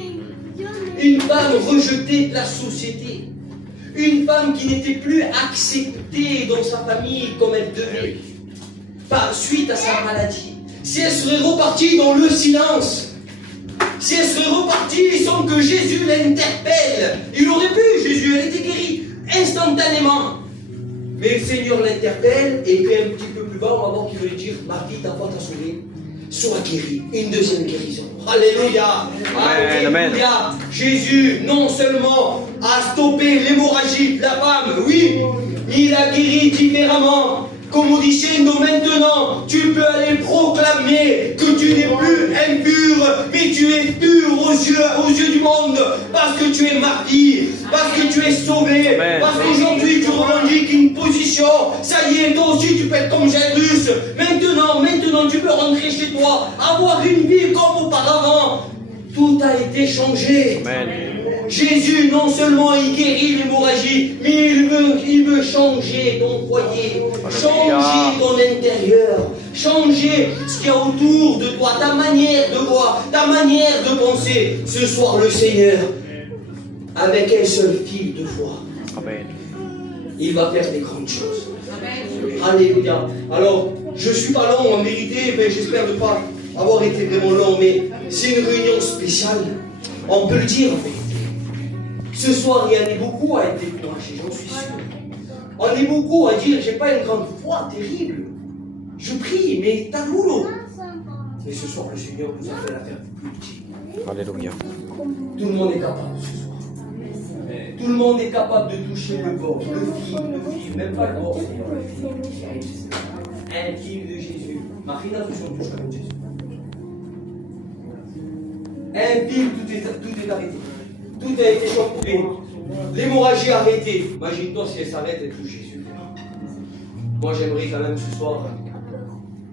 Une femme rejetée de la société. Une femme qui n'était plus acceptée dans sa famille comme elle devait. Par suite à sa maladie. Si elle serait repartie dans le silence, si elle serait repartie sans que Jésus l'interpelle, il aurait pu, Jésus, elle était guérie instantanément. Mais le Seigneur l'interpelle, et puis un petit peu plus bas, on va voir qu'il veut lui dire, ma vie, ta foi t'a sauvé, sois guéri. Une deuxième guérison. Alléluia. Alléluia. Jésus, non seulement a stoppé l'hémorragie de la femme, oui, il a guéri différemment. Comme dicendo maintenant, tu peux aller proclamer que tu n'es plus impur, mais tu es pur aux yeux du monde, parce que tu es marqué, parce que tu es sauvé, parce qu'aujourd'hui tu revendiques une position. Ça y est, toi aussi tu peux être comme Jairus. Maintenant tu peux rentrer chez toi, avoir une vie comme auparavant. Tout a été changé. Amen. Jésus, non seulement il guérit l'hémorragie, mais il veut changer ton foyer, changer ton intérieur, changer ce qu'il y a autour de toi, ta manière de voir, ta manière de penser. Ce soir, le Seigneur, avec un seul fil de foi, Amen. il va faire des grandes choses. Alléluia. Alors, je ne suis pas long en vérité, mais j'espère ne pas avoir été vraiment long, mais c'est une réunion spéciale. On peut le dire en fait. Ce soir, il y en a beaucoup à être découragés, j'en suis sûr. On est beaucoup à dire, j'ai pas une grande foi terrible. Je prie, mais t'as l'oulot. Mais ce soir, le Seigneur nous a fait l'affaire plus petite. Alléluia. Tout le monde est capable ce soir. Tout le monde est capable de toucher le bord, le fil, même pas le bord, Seigneur, le fil. Un fil de Jésus. Marie n'a fait son touche avec Jésus. Un pile, tout est arrêté. Tout a été chamboulé. L'hémorragie arrêtée. Imagine-toi si elle s'arrête et touche Jésus. Moi, j'aimerais quand même ce soir,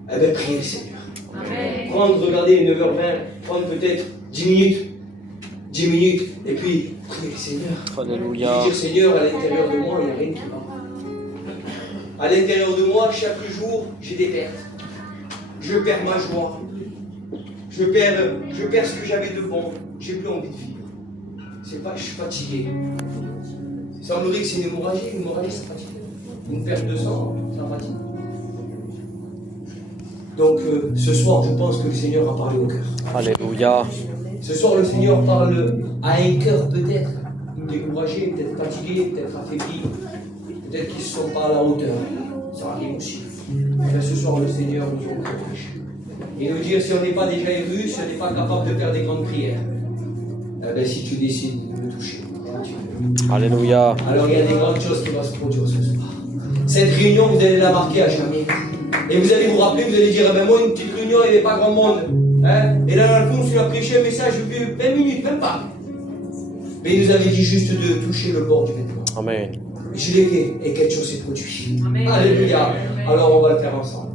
prier le Seigneur. Amen. Prendre, regardez, 9h20, prendre peut-être 10 minutes. 10 minutes, et puis prier le Seigneur. Alléluia. Et dire, Seigneur, à l'intérieur de moi, il n'y a rien qui va. À l'intérieur de moi, chaque jour, j'ai des pertes. Je perds ma joie. Je perds ce que j'avais de bon. J'ai plus envie de vivre. C'est pas que je suis fatigué. Il semblerait que c'est une hémorragie. Une hémorragie, ça fatigue. Une perte de sang, ça fatigue. Donc, ce soir, je pense que le Seigneur a parlé au cœur. Alléluia. Ce soir, le Seigneur parle à un cœur peut-être découragé, peut-être fatigué, peut-être affaibli, peut-être qu'ils ne sont pas à la hauteur. Ça arrive aussi. Mais ce soir, le Seigneur nous encourage. Et nous dire, si on n'est pas déjà élu, si on n'est pas capable de faire des grandes prières, si tu décides de me toucher, Alléluia. alors il y a des grandes choses qui vont se produire ce soir. Cette réunion, vous allez la marquer à jamais. Et vous allez vous rappeler, vous allez dire, moi, une petite réunion, il n'y avait pas grand monde. Hein? Et là, dans le fond, tu as prêché un message de 20 minutes, même pas. Mais il nous avait dit juste de toucher le bord du vêtement. Amen. Je l'ai fait et quelque chose s'est produit. Amen. Alléluia. Alors on va le faire ensemble.